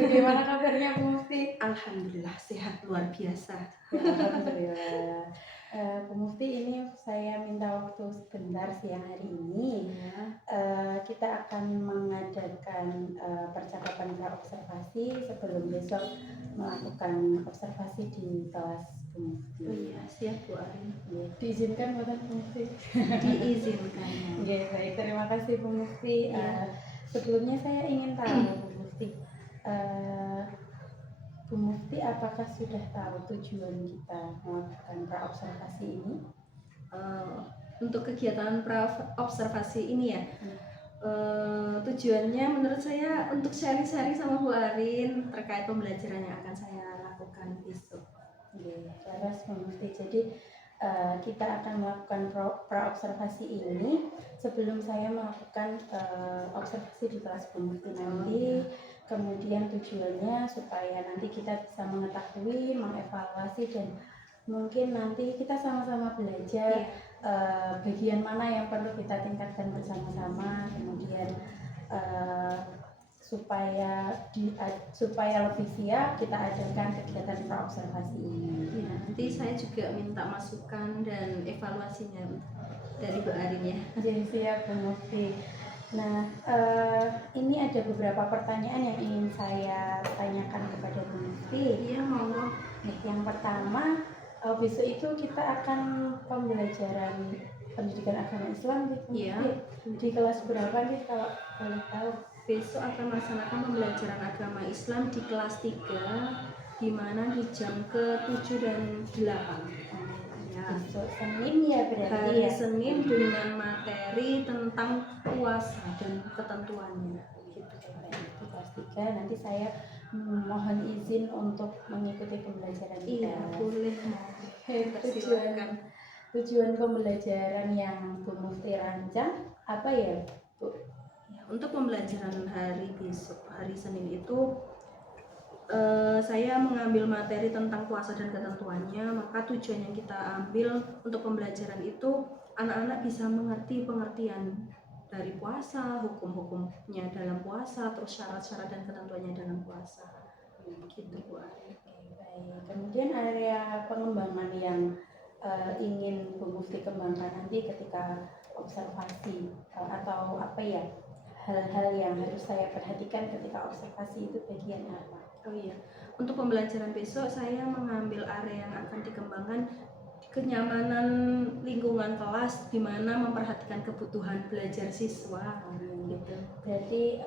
Bagaimana kabarnya Bu Mufti? Alhamdulillah sehat luar biasa. Ya, alhamdulillah. Bu Mufti, ini saya minta waktu sebentar siang hari ini. Ya. Kita akan mengadakan percakapan praobservasi sebelum besok melakukan observasi di kelas Bu Mufti. Oh iya, siap Bu Arin. Ya, diizinkan buat Bu Mufti? Diizinkan. Oke, baik. Terima kasih Bu Mufti. Sebelumnya saya ingin tahu Bu Mufti, Bu Mufti, apakah sudah tahu tujuan kita melakukan praobservasi ini? Untuk kegiatan praobservasi ini ya, tujuannya menurut saya untuk sharing-sharing sama Bu Arin terkait pembelajaran yang akan saya lakukan besok. Laras Bu Mufti. Jadi kita akan melakukan praobservasi ini sebelum saya melakukan observasi di kelas Bu Mufti nanti. Kemudian tujuannya supaya nanti kita bisa mengetahui, mengevaluasi, dan mungkin nanti kita sama-sama belajar bagian mana yang perlu kita tingkatkan bersama-sama. Kemudian supaya lebih siap kita adakan kegiatan praobservasi ini. Ya, nanti saya juga minta masukan dan evaluasinya dari Bu Arin ya. Jadi siap Bu Mufti. Nah, ini ada beberapa pertanyaan yang ingin saya tanyakan kepada Bu Mufti. Iya, monggo. Yang pertama, besok itu kita akan pembelajaran pendidikan agama Islam di Bu Mufti. Iya. Di kelas berapa nih kalau boleh tahu? Besok akan melaksanakan pembelajaran agama Islam di kelas 3, di mana di jam ke-7 dan 8. Ya. Besok Senin ya berarti Hari ya? Senin dengan materi tentang puasa dan ketentuannya. Gitu. Di kelas 3 nanti saya mohon izin untuk mengikuti pembelajaran kita. Iya, boleh. Tujuan pembelajaran yang Bu Mufti rancang apa ya, Bu? Ya, untuk pembelajaran hari besok, hari Senin itu saya mengambil materi tentang puasa dan ketentuannya. Maka tujuan yang kita ambil untuk pembelajaran itu anak-anak bisa mengerti pengertian dari puasa, hukum-hukumnya dalam puasa, terus syarat-syarat dan ketentuannya dalam puasa. Gitu Bu Ari. Baik. Kemudian area pengembangan yang ingin Bu Mufti kembangkan nanti ketika observasi atau apa ya, hal-hal yang harus saya perhatikan ketika observasi itu bagian apa? Oh iya, untuk pembelajaran besok saya mengambil area yang akan dikembangkan kenyamanan lingkungan kelas, di mana memperhatikan kebutuhan belajar siswa. Gitu. Berarti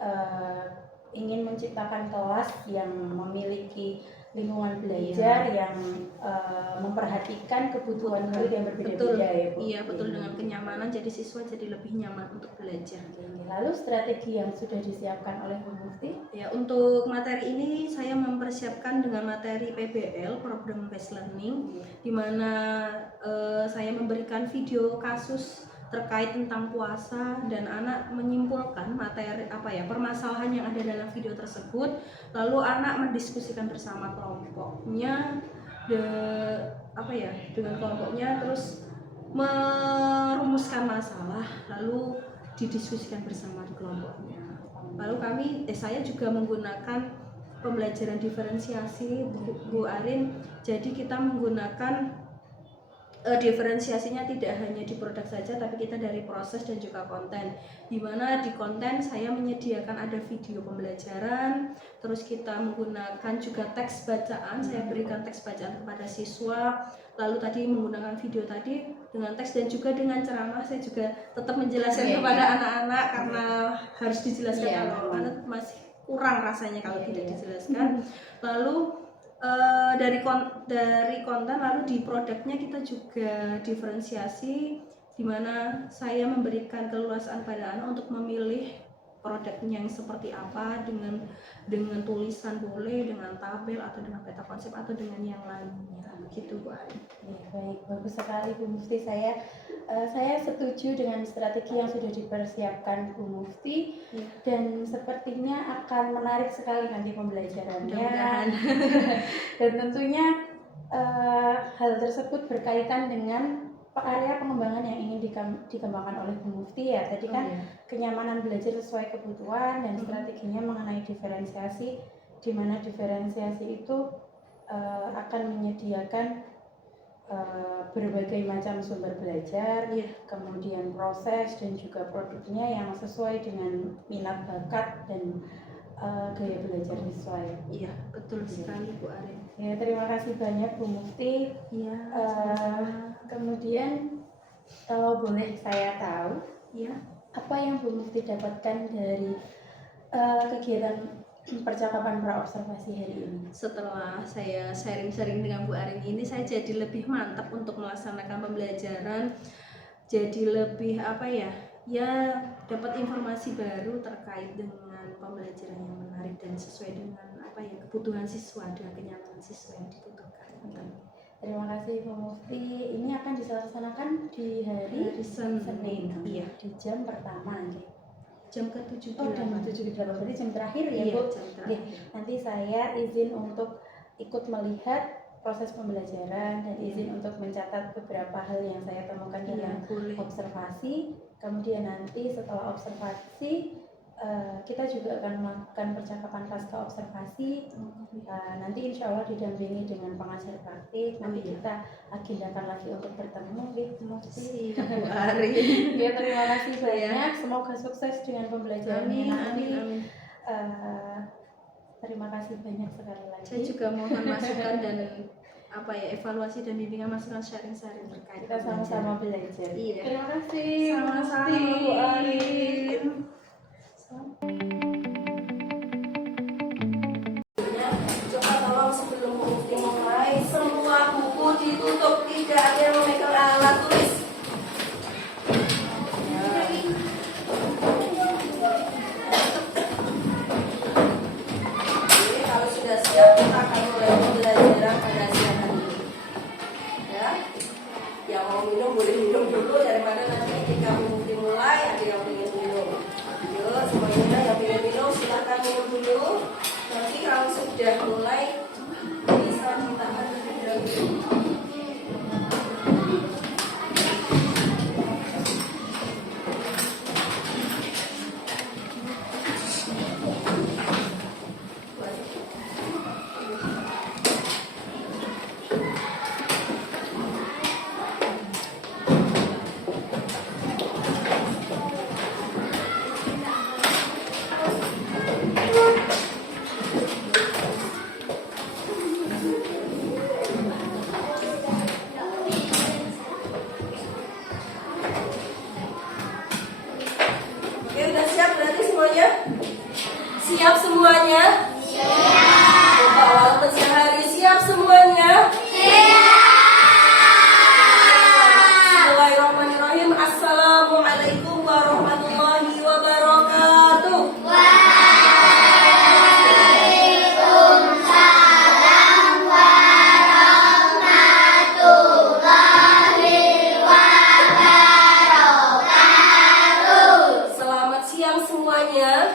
ingin menciptakan kelas yang memiliki lingkungan belajar yang memperhatikan kebutuhan murid yang berbeda-beda ya Bu? Iya betul, dengan kenyamanan jadi siswa jadi lebih nyaman untuk belajar. Lalu strategi yang sudah disiapkan oleh Bu Mufti? Ya, untuk materi ini saya mempersiapkan dengan materi PBL, Program Based Learning, di mana saya memberikan video kasus terkait tentang puasa dan anak menyimpulkan materi permasalahan yang ada dalam video tersebut, lalu anak mendiskusikan bersama kelompoknya dengan kelompoknya, terus merumuskan masalah lalu didiskusikan bersama di kelompoknya. Lalu saya juga menggunakan pembelajaran diferensiasi Bu Arin. Jadi kita menggunakan diferensiasinya tidak hanya di produk saja, tapi kita dari proses dan juga konten. Dimana di konten saya menyediakan ada video pembelajaran, terus kita menggunakan juga teks bacaan, saya berikan teks bacaan kepada siswa, lalu tadi menggunakan video tadi dengan teks dan juga dengan ceramah. Saya juga tetap menjelaskan kepada anak-anak karena harus dijelaskan kalau anak masih kurang rasanya kalau tidak dijelaskan. Lalu dari konten, lalu di produknya kita juga diferensiasi, di mana saya memberikan keleluasaan pada anak untuk memilih produknya yang seperti apa, dengan tulisan boleh, dengan tabel atau dengan peta konsep atau dengan yang lainnya. Begitu Bu Ari. Ya, baik, bagus sekali Bu Mufti. Saya setuju dengan strategi yang sudah dipersiapkan Bu Mufti, dan sepertinya akan menarik sekali nanti pembelajarannya. Dan tentunya hal tersebut berkaitan dengan area pengembangan yang ingin dikembangkan oleh Bu Mufti ya. Tadi kan kenyamanan belajar sesuai kebutuhan dan strateginya mengenai diferensiasi di mana diferensiasi itu akan menyediakan berbagai macam sumber belajar, kemudian proses dan juga produknya yang sesuai dengan minat bakat dan gaya belajar siswa. Iya, betul sekali Bu Arin. Ya, terima kasih banyak Bu Mufti. Iya. Kemudian kalau boleh saya tahu, ya, apa yang Bu Mufti dapatkan dari kegiatan percakapan praobservasi hari ini? Setelah saya sharing-sharing dengan Bu Arin ini, saya jadi lebih mantap untuk melaksanakan pembelajaran, jadi lebih dapat informasi baru terkait dengan pembelajaran yang menarik dan sesuai dengan kebutuhan siswa, dengan kenyamanan siswa yang dibutuhkan. Terima kasih Bu Mufti. Ini akan dilaksanakan di hari Senin. Iya. Di jam pertama nih. Jam ke-7. Oh, jam 7 berarti jam terakhir ya, iya, Bu? Jam terakhir. Nanti saya izin untuk ikut melihat proses pembelajaran dan izin untuk mencatat beberapa hal yang saya temukan dalam observasi. Kemudian nanti setelah observasi kita juga akan melakukan percakapan pasca observasi. Nanti insya Allah didampingi dengan pengajar praktik. Nanti kita agendakan lagi untuk bertemu. Terima kasih Bu Ari. Ya, terima kasih banyak. Semoga sukses dengan pembelajarannya nanti. Amin. Terima kasih banyak sekali lagi. Saya juga mohon masukan dan evaluasi dan bimbingan masukan sharing-sharing terkait. Kita sama-sama belajar. Iya. Terima kasih. Sama-sama Bu Arin. Coba tolong sebelum Mufti mulai, semua buku ditutup, tidak ada yang memegang alat tulis. Jadi kalau sudah siap kita akan mulai pembelajaran pada siang hari ini. Ya, yang mau minum boleh minum dulu daripada nanti ketika Mufti mulai ada yang ingin minum. Yuk semuanya yang ingin minum silahkan minum dulu. Nanti kalau sudah mulai bisa ditahan terlebih dahulu. Oke, udah siap berarti semuanya? Siap semuanya? Siap. Coba walaupun sehari siap semuanya? Siap. Bismillahirrahmanirrahim. Assalamualaikum warahmatullahi wabarakatuh. Selamat siang semuanya.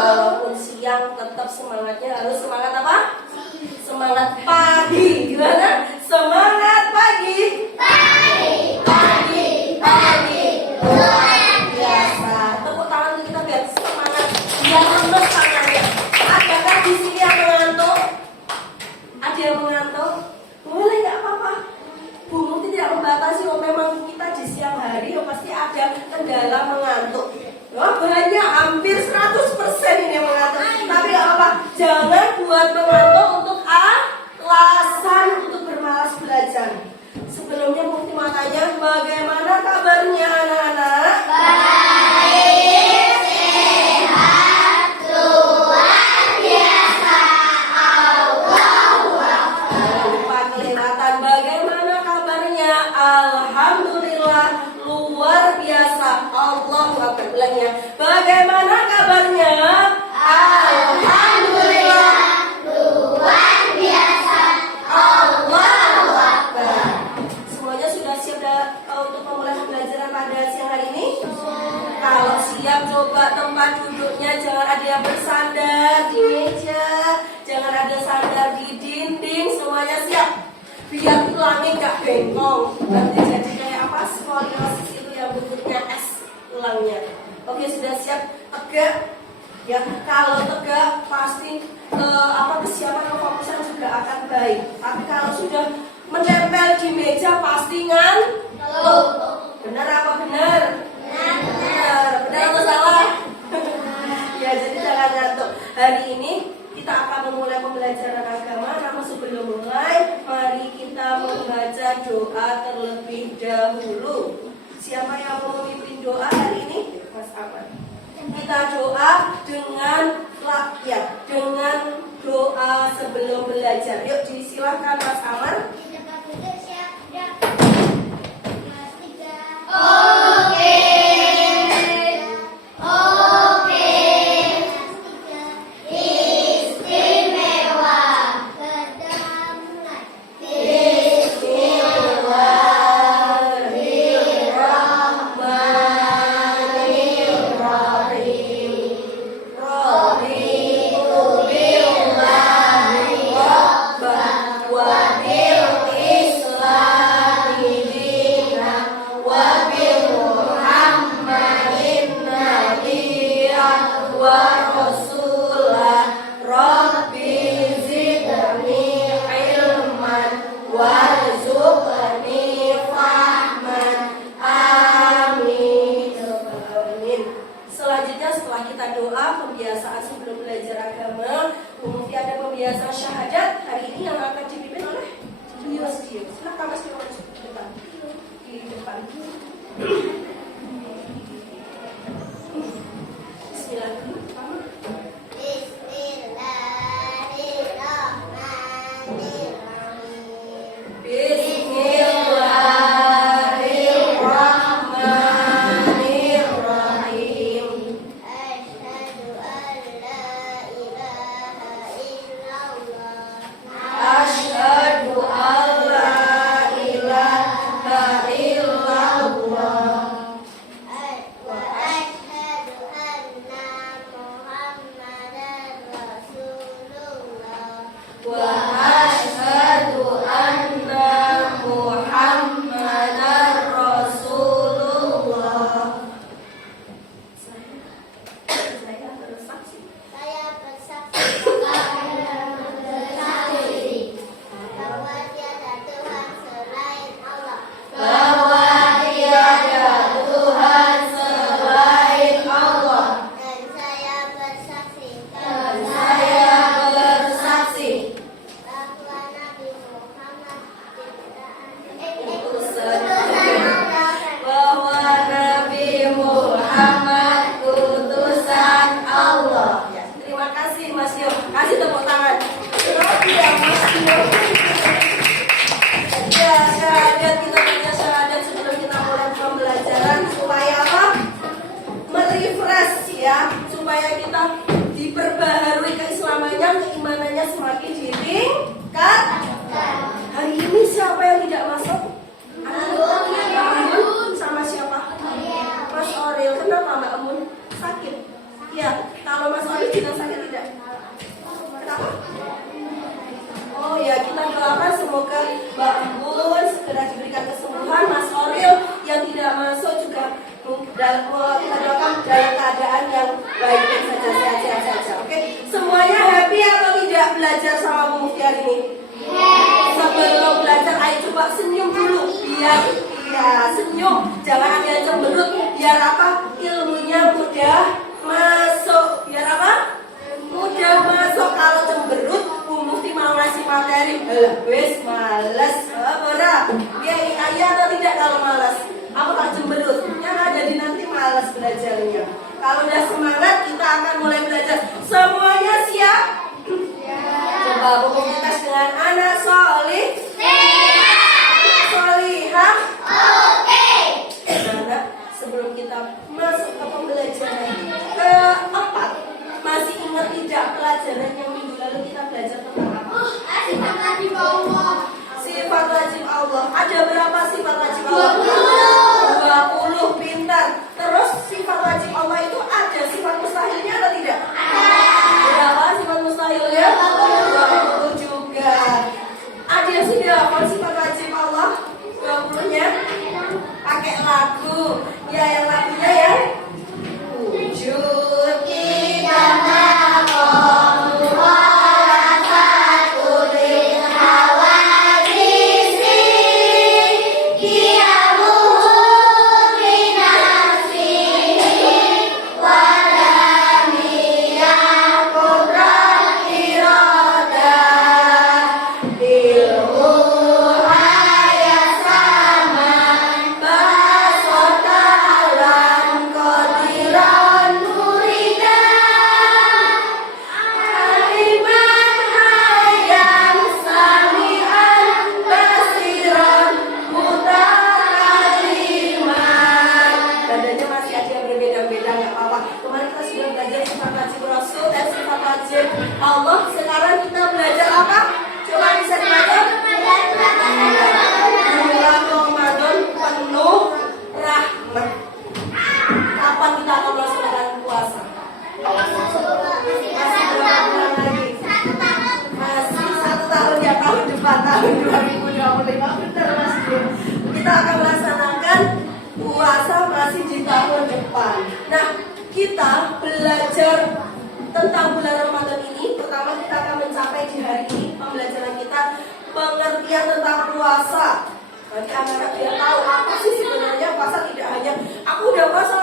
Walaupun siang tetap semangatnya harus semangat apa? Semangat pagi. Gimana? Semangat pagi. Pagi. Luar biasa. Tepuk tangan dulu kita biar semangat. Biar lemes tangannya. Adakah di sini yang mengantuk? Ada yang mengantuk? Boleh, nggak apa-apa. Bu Mufti tidak membatasi. Oh, memang kita di siang hari pasti ada kendala mengantuk. Wah, banyak, hampir 100% ini yang mengantuk. Tapi nggak apa-apa. Jangan buat mengantuk untuk alasan untuk bermalas belajar. Sebelumnya Mufti mau tanya, bagaimana kabarnya anak-anak? Lupa kelihatan. Bagaimana kabarnya? Alhamdulillah luar biasa. Allahu Akbar. Ulang ya. Bagaimana kabarnya? Alhamdulillah luar biasa. Allahu Akbar. Semuanya sudah siap untuk memulai pembelajaran pada siang hari ini? Kalau siap, coba tempat duduknya jangan ada yang bersandar di meja, jangan ada sandar di dinding. Semuanya siap. Biar tulangnya nggak bengkong. Nanti jadi kayak apa? Skoliosis itu yang bentuknya S tulangnya. Oke, sudah siap? Tegak. Ya, kalau tegak pasti kesiapan kefokusan juga akan baik. Tapi kalau sudah menempel di meja pasti ngantuk. Benar apa benar? Benar. Benar atau salah? Ya, jadi jangan ngantuk. Hari ini kita akan memulai pembelajaran agama. Namun sebelum mulai, mari kita membaca doa terlebih dahulu. Siapa yang mau memimpin doa hari ini? Mas Ahmad. Kita doa dengan rakyat, dengan doa sebelum belajar. Yuk, disilahkan Mas Ahmad. tahun depan, tahun 2025, benar Mas Bro. Kita akan melaksanakan puasa masih di tahun depan. Nah, kita belajar tentang bulan Ramadan ini. Pertama kita akan mencapai di hari ini pembelajaran kita pengertian tentang puasa. Bagi anak-anak dia tahu apa sih sebenarnya puasa. Tidak hanya aku udah puasa,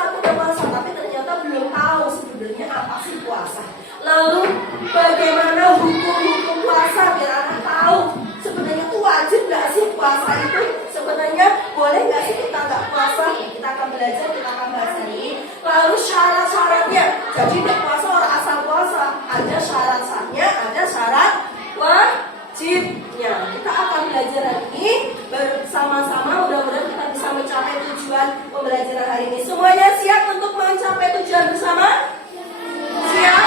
tapi ternyata belum tahu sebenarnya apa sih puasa. Lalu bagaimana hukum-hukum puasa biar anak tahu sebenarnya itu wajib nggak sih puasa itu, sebenarnya boleh nggak sih kita nggak puasa. Kita akan belajar, kita akan bahas ini. Lalu syarat-syaratnya, jadi nggak puasa orang asal puasa, ada syarat-syaratnya, ada syarat wajibnya. Kita akan belajar hari ini bersama-sama, mudah-mudahan kita bisa mencapai tujuan pembelajaran hari ini. Semuanya siap untuk mencapai tujuan bersama? Siap?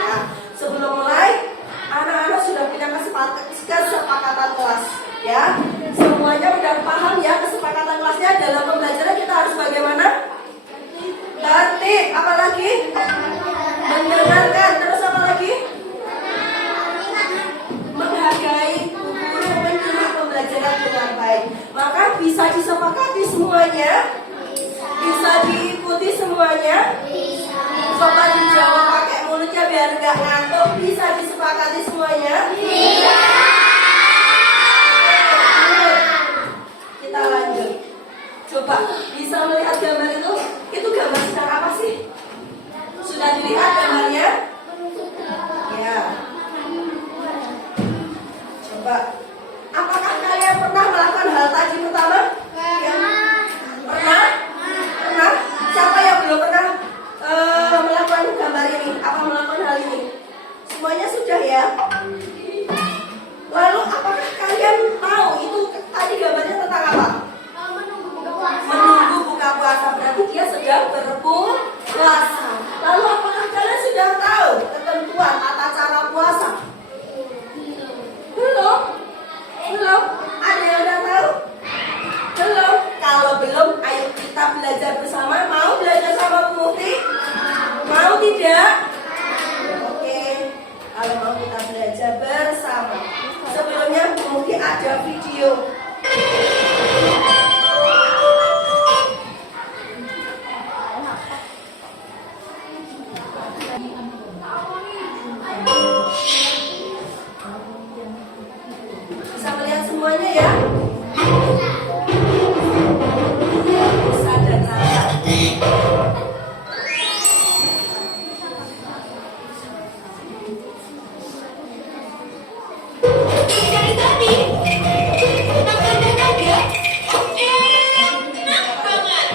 Ya, sebelum mulai, anak-anak sudah punya kesepakatan kelas, ya. Semuanya udah paham ya kesepakatan kelasnya. Dalam pembelajaran kita harus bagaimana? Tertib, apa lagi? Mendengarkan, terus apa lagi? Menghargai guru, menyimak pembelajaran dengan baik. Maka bisa disepakati semuanya? Bisa diikuti semuanya? Coba dijawab pakai mulutnya biar nggak ngantuk. Bisa disepakati semuanya? Bisa. Kita lanjut. Coba bisa melihat gambar itu? Itu gambar sedang apa sih? Sudah dilihat gambarnya? Ya. Coba. Apakah kalian pernah melakukan hal tadi pertama? Ya. Pernah? Pernah? Siapa yang belum pernah melakukan gambar ini? Apa melakukan hal ini? Semuanya sudah ya? Lalu apakah kalian tahu itu tadi gambarnya tentang apa? Menunggu buka puasa, berarti dia sedang berpuasa. Lalu apakah kalian sudah tahu ketentuan tata cara puasa? Belum? Belum? Ada yang udah tahu? Belum? Kalau belum, ayo kita belajar bersama. Mau belajar sama Bu Mufti? Mau tidak? Oke. Kalau mau kita belajar bersama. Sebelumnya Bu Mufti ada video. Bisa melihat semuanya ya? Bisa dan lancar. Dari tadi, makannya kaget. Enak banget.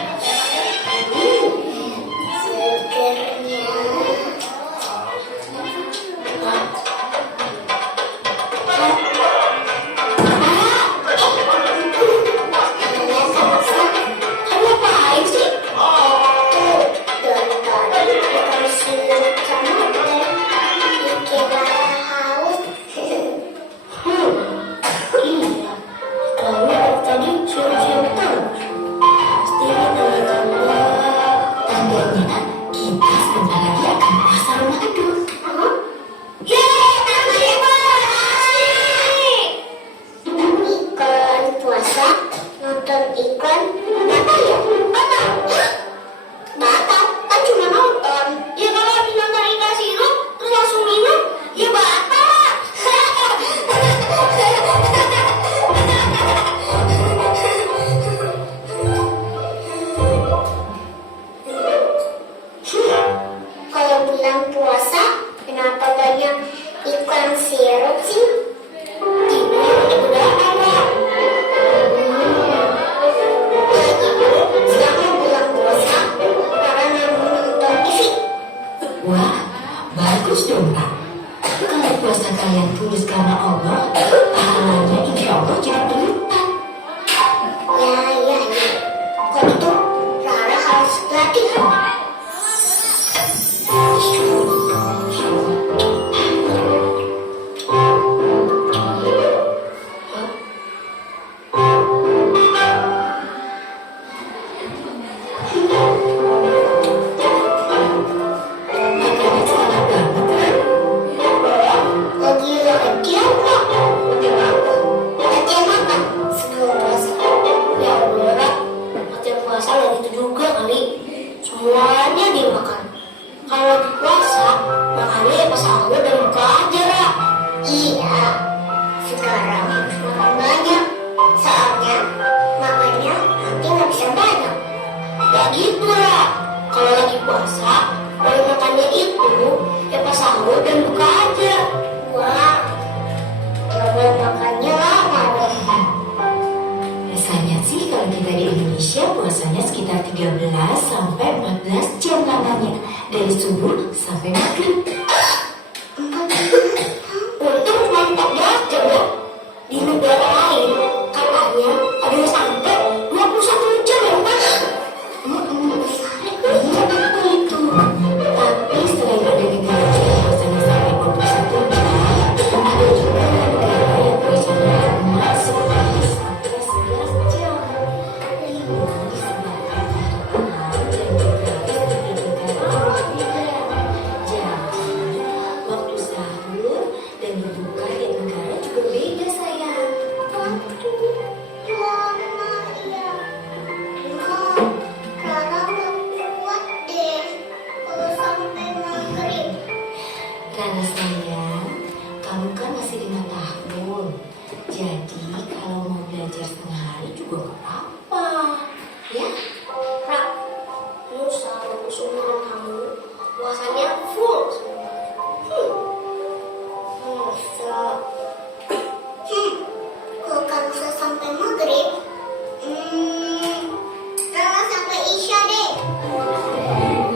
Lagi latihan kok. dari subuh sampai maghrib. 4 untung cuma 14 jam ya. Di negara lain katanya ada yang sampai 21 jam ya Pak. Iya itu. Tapi selain ada negara yang biasanya sampai 21 jam, ada juga negara yang biasanya masuk sampai 11 jam. Waktu sahur dan berbuka di negara juga beda sayang. Lama ya. Rara nggak kuat deh kalau sampai maghrib. Karena sayang, kamu kan masih 5 tahun. Jadi kalau mau belajar setengah hari juga gak apa-apa. Ya? Ra, Musa dan seumuran kamu puasanya full semua. Musa. Kalau kamu bisa sampai maghrib, Rara sampai isya deh.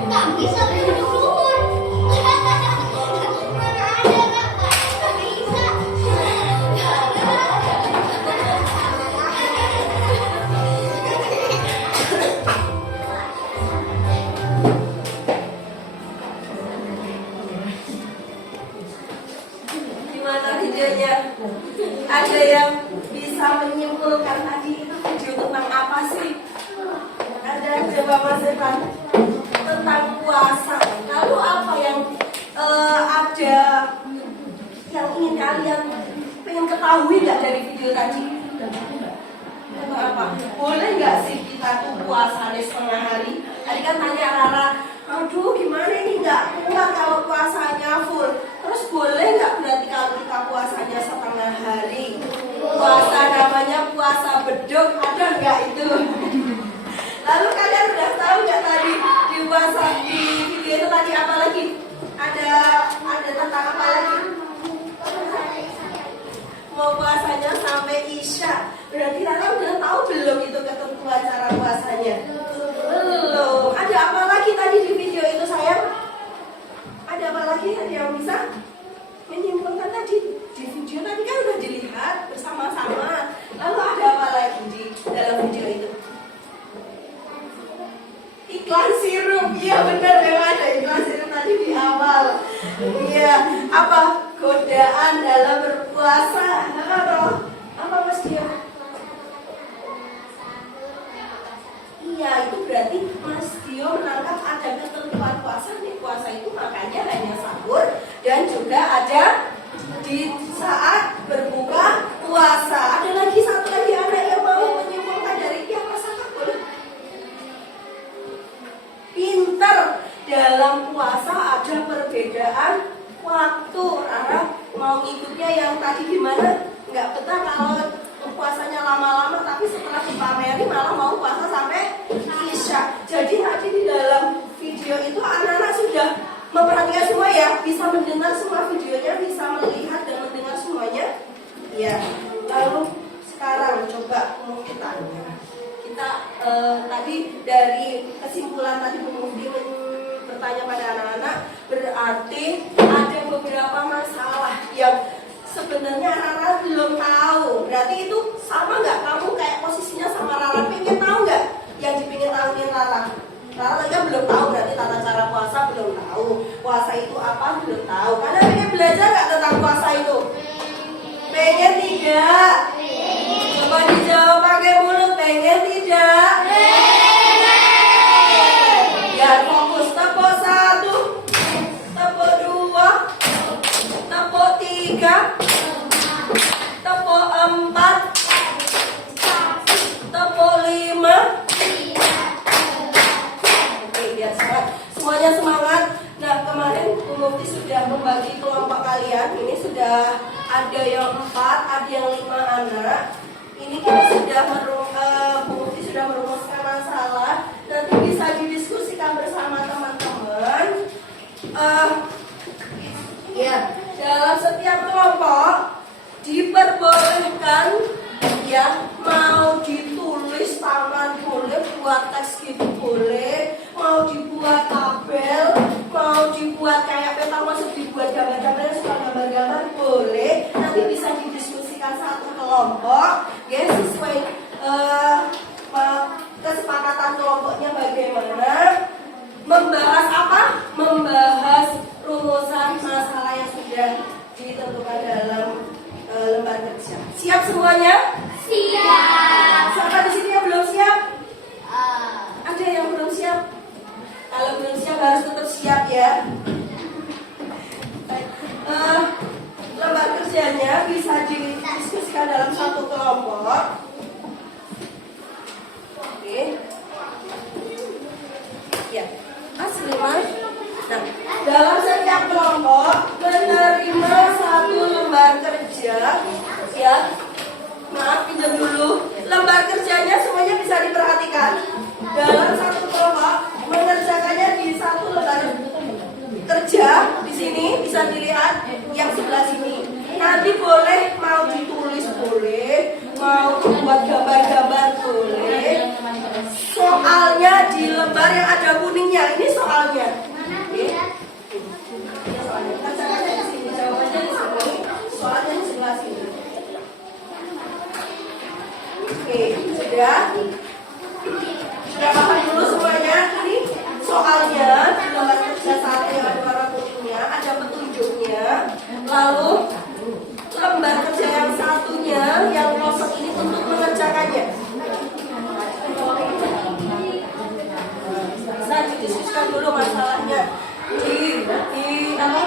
Nggak bisa dulu. Mana ada nggak bisa. Gimana videonya? Ada yang bisa menyimpulkan tadi itu video tentang apa sih? Ada coba Mas Evan tentang puasa. Lalu apa yang ada yang ingin kalian pengen ketahui nggak dari video tadi? Tentang apa? Boleh nggak sih kita tuh puasa di setengah hari? Tadi kan tanya Rara, aduh gimana ini nggak kuat kalau puasanya full. Terus boleh nggak berarti kalau kita puasanya setengah hari? Puasa namanya puasa beduk, ada nggak itu? Lalu kalian udah tahu nggak tadi di puasa di video itu tadi apa lagi? Ada tentang apa lagi? Mau puasanya sampai isya. Berarti Rara udah tahu belum itu ketentuan cara puasanya? Belum. Ada apa lagi tadi di video itu sayang? Ada apa lagi? Ada yang bisa menyimpulkan tadi? Di video tadi kan udah dilihat bersama-sama. Lalu ada apa lagi di dalam video itu? Iklan sirup. Iya benar, memang ada iklan sirup tadi di awal. Iya. Apa? Godaan dalam berpuasa. Apa Mas Dio? Iya, itu berarti Mas Dio menangkap ada ketentuan puasa. Nih puasa itu makanya hanya sahur dan juga ada di saat berbuka puasa. Ada lagi satu lagi anak yang mau menyimpulkan dari tiap masalah boleh? Pinter, dalam puasa ada perbedaan waktu. Rara mau ikutnya yang tadi gimana? Nggak betah kalau puasanya lama-lama, tapi setelah dipameri malah mau puasa sampai isya. Jadi tadi di dalam video itu anak-anak sudah memperhatikan semua ya, bisa mendengar semua videonya, bisa melihat dan mendengar semuanya. Ya, lalu sekarang coba kita tadi dari kesimpulan tadi Bu Mufti bertanya pada anak-anak, berarti ada beberapa masalah yang sebenarnya Rara belum tahu. Berarti itu sama nggak kamu kayak posisinya sama Rara? Pengen tahu nggak yang dipingin tahuin Rara? Rara tadi kan belum tahu, berarti tata cara puasa belum tahu. Puasa itu apa belum tahu. Karena pengen belajar nggak tentang puasa itu? Pengen tidak? Coba dijawab pakai mulut. Pengen tidak? Biar fokus. Tepuk 1, tepuk 2, tepuk 3, tepuk 4, tepuk 5. Oke, biar semangat. Semuanya semangat. Nah, kemarin Bu Mufti sudah membagi kelompok kalian. Ini sudah ada yang 4, ada yang 5 anak. Ini kita sudah Bu Mufti sudah merumuskan masalah. Nanti bisa didiskusikan bersama teman-teman. Ya, dalam setiap kelompok diperbolehkan ya, mau ditulis tangan boleh, buat teks gitu boleh, mau dibuat tabel, mau buat gambar-gambar, suka gambar-gambar boleh. Nanti bisa didiskusikan satu kelompok, ya sesuai kesepakatan kelompoknya bagaimana. Membahas apa? Membahas rumusan masalah yang sudah ditentukan dalam lembar kerja. Siap semuanya? Siap. Siapa di sini yang belum siap? Ada yang belum siap? Kalau belum siap harus tetap siap ya. Lembar kerjanya bisa didiskusikan dalam satu kelompok. Oke. Ya, Mas Lima. Nah, dalam setiap kelompok menerima satu lembar kerja. Ya, maaf pinjam dulu. Lembar kerjanya semuanya bisa diperhatikan. Dalam satu kelompok mengerjakannya di satu lembar kerja. Di sini bisa dilihat yang sebelah sini. Nanti boleh mau ditulis boleh, mau buat gambar-gambar boleh. Soalnya di lembar yang ada kuningnya ini soalnya. Oke. Soalnya kerjakannya di sini, jawabannya di sini, soalnya di sebelah sini. Oke, sudah paham dulu semuanya. Ini soalnya di lembar kerja satu yang ada warna kuningnya ada petunjuknya. Lalu lembar kerja yang satunya yang kosong ini untuk mengerjakannya. Bisa didiskusikan dulu masalahnya di apa?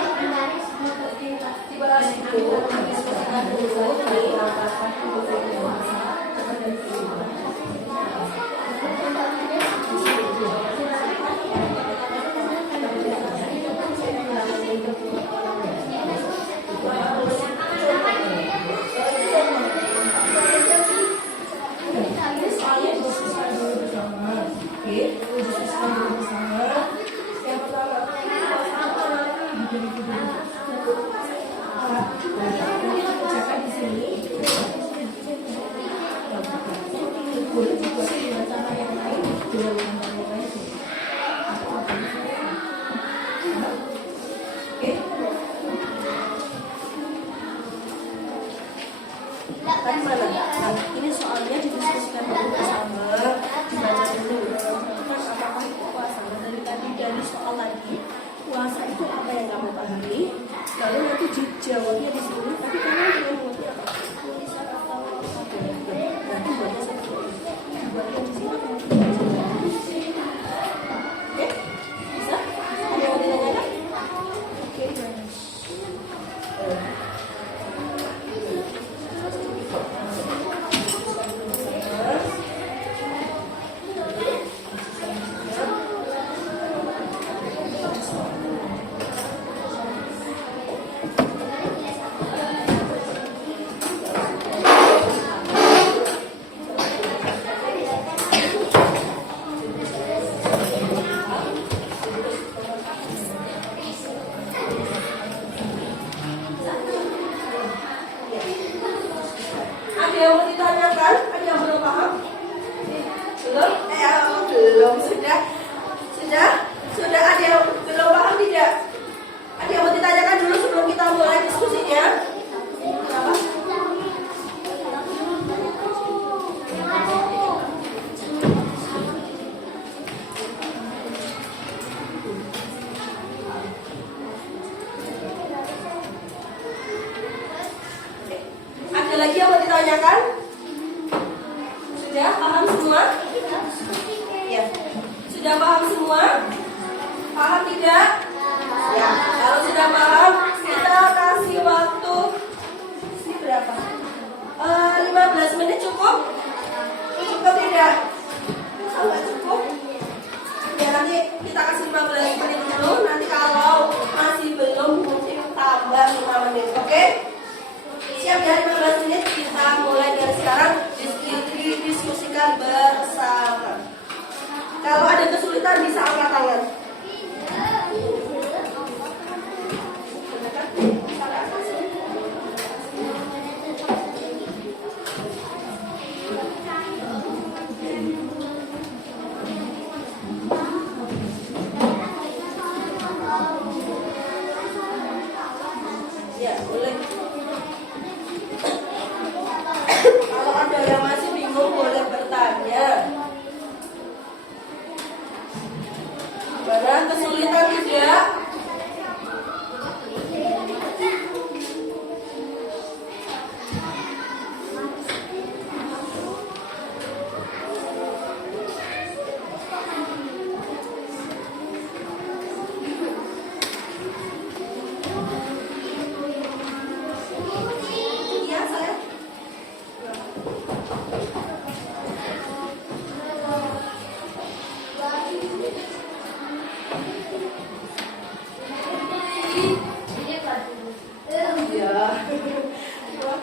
Dibahas dulu, didiskusikan dulu. Ini soalnya didiskusikan dulu bersama, dibaca dulu. Kan apakah itu puasa? Dari soal tadi, puasa itu apa yang kamu pahami? Lalu nanti dijawabnya di sini. Tapi kamu belum mengerti apa? Tulisan atau apa? Nanti buatnya seperti ini. Buatnya di sini. Oke, bisa? Ada yang mau ditanyakan? Oke, ada yang mau ditanyakan? Ada yang belum paham? Belum? Belum. Sudah ada yang belum paham tidak? Ada yang mau ditanyakan dulu sebelum kita mulai diskusinya? Kenapa? Ada lagi yang mau ditanyakan? Sudah paham semua? Ya. Sudah paham semua? Paham tidak? Ya. Kalau sudah paham, kita kasih waktu berapa? 15 menit cukup? Cukup tidak? Enggak cukup? Ya nanti kita kasih 15 menit dulu. Nanti kalau masih belum mungkin tambah 5 menit. Oke? Siap ya, 15 menit kita mulai dari sekarang didiskusikan bersama. Kalau ada kesulitan bisa angkat tangan.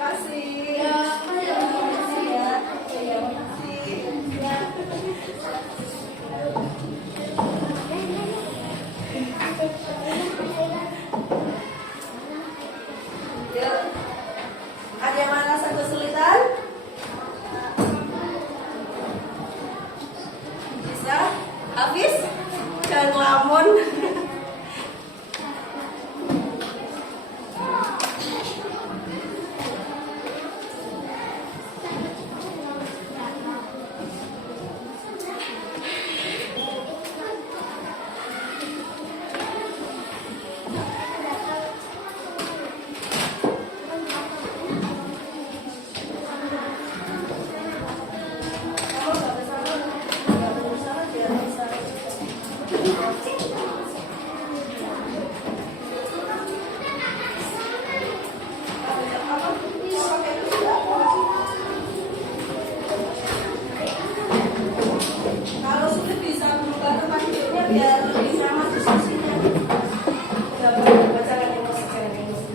kasih. Terima kasih ya. Terima kasih. Yuk. Ada yang merasa kesulitan? Bisa? Habis? Jangan ngelamun. Kalau sulit bisa berubah tempat duduknya biar lebih nyaman diskusinya. Nggak boleh bacakan emosi, jangan emosi.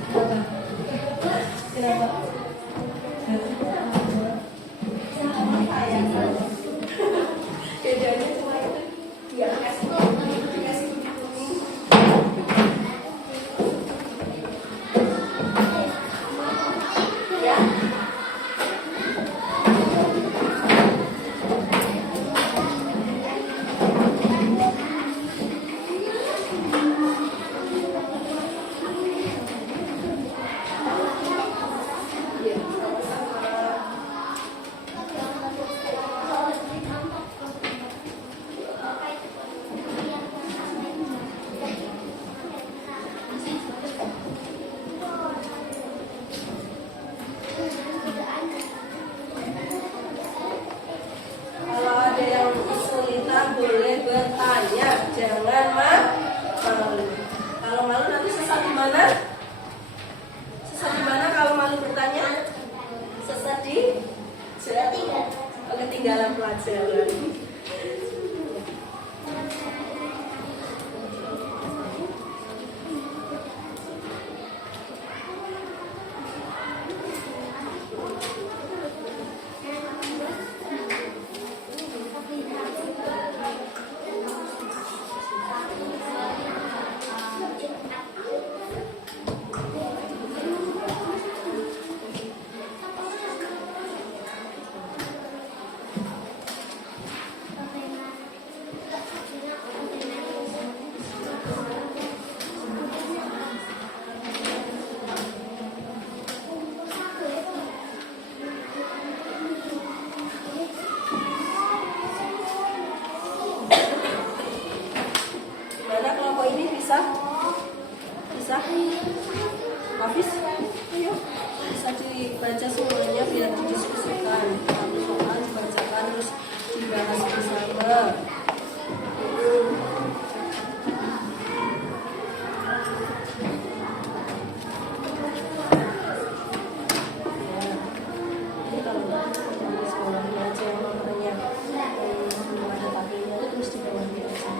Kenapa? Bedanya cuma itu. Dia kasih kuning. Ya. Iya, sama-sama. Kalau ada yang kesulitan boleh bertanya, jangan malu. Kalau malu nanti sesat di mana? Sesat di mana kalau malu bertanya? Sesat di ketinggalan pelajaran. Gimana kelompok ini bisa? Bisa? Hafiz? Bisa dibaca semuanya biar didiskusikan. Satu soal dibacakan terus dibahas bersama. Ini kalau di sekolahnya aja makanya belum ada pakainya itu terus dibawahi aja.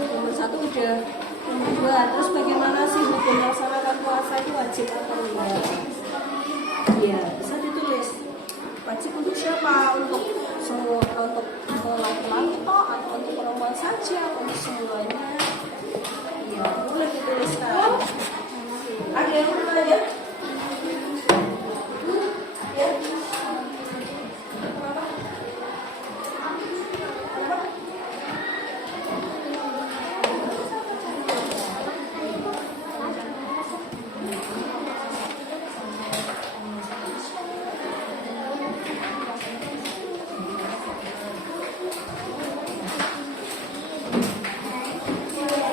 Nomor 1 udah. Nomor 2, terus bagaimana sih hukum melaksanakan puasa itu wajib atau enggak? Iya, bisa ditulis. Wajib untuk siapa? Untuk semua, untuk laki-laki toh, atau untuk perempuan saja, atau untuk semuanya? Iya, boleh dituliskan. Ada yang mau nanya? Ya. Kenapa?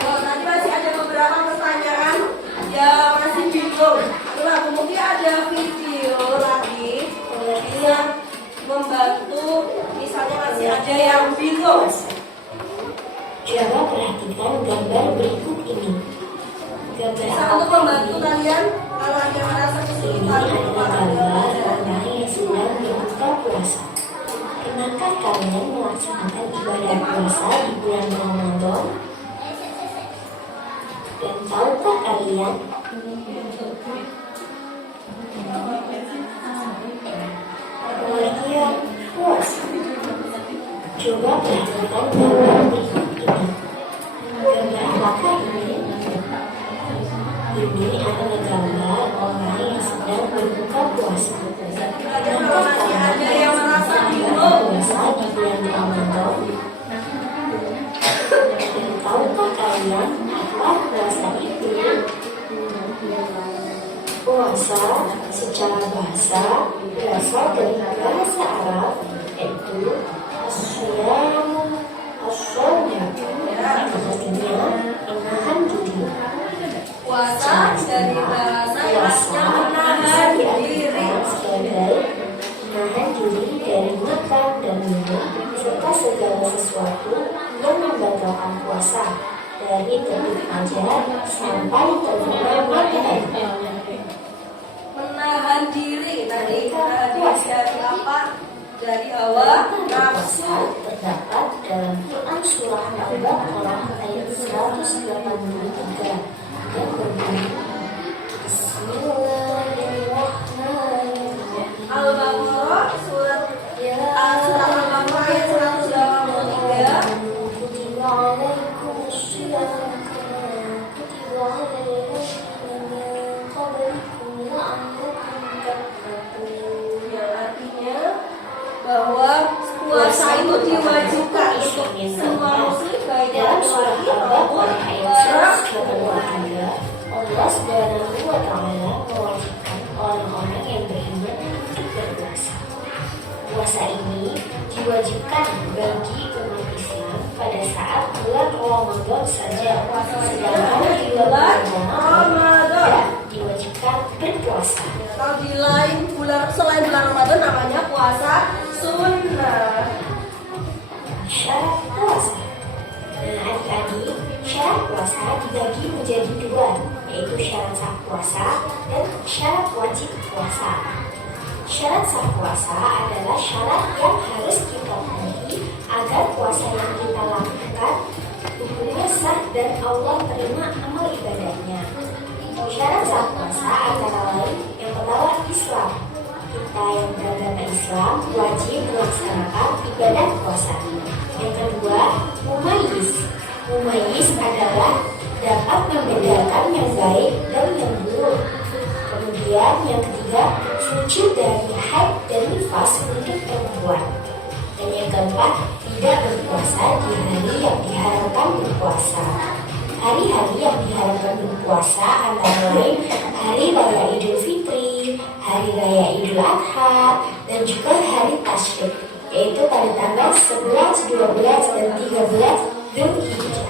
Oh, tadi masih ada beberapa pertanyaan yang masih bingung. Nah, kemudian ada video lagi yang membantu, misalnya masih ada yang bingung. Coba perhatikan gambar berikut ini. Gambar Bisa untuk membantu kalian kalau ada yang merasa ini kesulitan adalah gambar orang yang sedang berbuka puasa. Pernahkah kalian melaksanakan ibadah puasa di bulan Ramadan? Dan tahukah kalian Coba perhatikan gambar berikut ini. Gambar apakah ini? Ini adalah gambar orang yang sedang berbuka puasa. Kalau masih ada yang merasa bingung, Puasa di bulan Ramadan. Dan tahukah kalian apa puasa itu? Puasa secara bahasa berasal dari bahasa Arab, yaitu as-siyam, as-shawm, artinya menahan diri. puasa dari bahasa yang artinya menahan diri. Sebagai menahan diri dari makan dan minum serta segala sesuatu yang membatalkan puasa, dari terbit fajar sampai terbenam matahari. Menahan diri tadi, menahan diri dari apa? Dari hawa nafsu. Puasa terdapat dalam Quran surah Al-Baqarah ayat 183 yang berbunyi Bismillahirrahmanirrahim. Al-Baqarah surat Al-Baqarah ayat 183. Kutiba alaikumussyiyam kama kutiba alal ladzina min qablikum la'allakum tattaqun. Yang artinya bahwa puasa itu diwajibkan untuk semua muslim baik Dalam surah laki-laki maupun Al-Baqarah ayat perempuan. 183, Allah Subhanahu wa Ta'ala mewajibkan orang-orang yang beriman untuk berpuasa. Puasa ini diwajibkan bagi umat Islam pada saat bulan Ramadan saja. Sedangkan di bulan Ramadan tidak diwajibkan berpuasa. Kalau di lain bulan selain bulan Ramadan namanya puasa sunnah. Syarat puasa. Nah, adik-adik, syarat puasa dibagi menjadi dua, yaitu syarat sah puasa dan syarat wajib puasa. Syarat sah puasa adalah syarat yang harus kita penuhi agar puasa yang kita lakukan hukumnya sah dan Allah terima amal ibadahnya. Syarat sah puasa antara lain yang pertama Islam. Kita yang beragama Islam wajib melaksanakan ibadah puasa. Yang kedua, mumayyiz. Mumayyiz adalah dapat membedakan yang baik dan yang buruk. Kemudian yang ketiga, suci dari haid dan nifas untuk perempuan. Dan yang keempat, tidak berpuasa di hari yang diharapkan berpuasa. Hari-hari yang diharapkan berpuasa antara lain Hari Raya Idul Fitri, Hari Raya Idul Adha, dan juga Hari Tasyrik, yaitu pada tanggal 11, 12, dan 13 Dzulhijjah.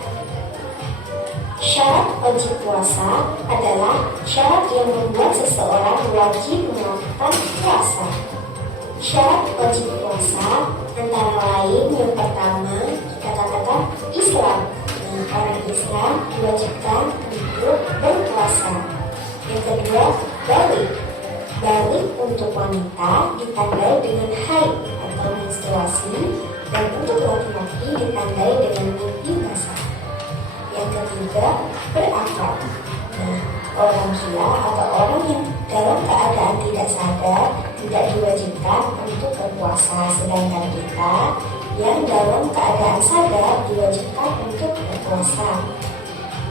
Syarat wajib puasa adalah syarat yang membuat seseorang wajib melakukan puasa. Syarat wajib puasa antara lain yang pertama kita katakan Islam. Orang Islam diwajibkan untuk berpuasa. Yang kedua, balik. Balik untuk wanita ditandai dengan haid atau menstruasi, dan untuk laki-laki ditandai dengan mimpi basah. Yang ketiga, berakal. Nah, orang gila atau orang yang dalam keadaan tidak sadar tidak diwajibkan untuk berpuasa, sedangkan kita yang dalam keadaan sadar diwajibkan untuk berpuasa.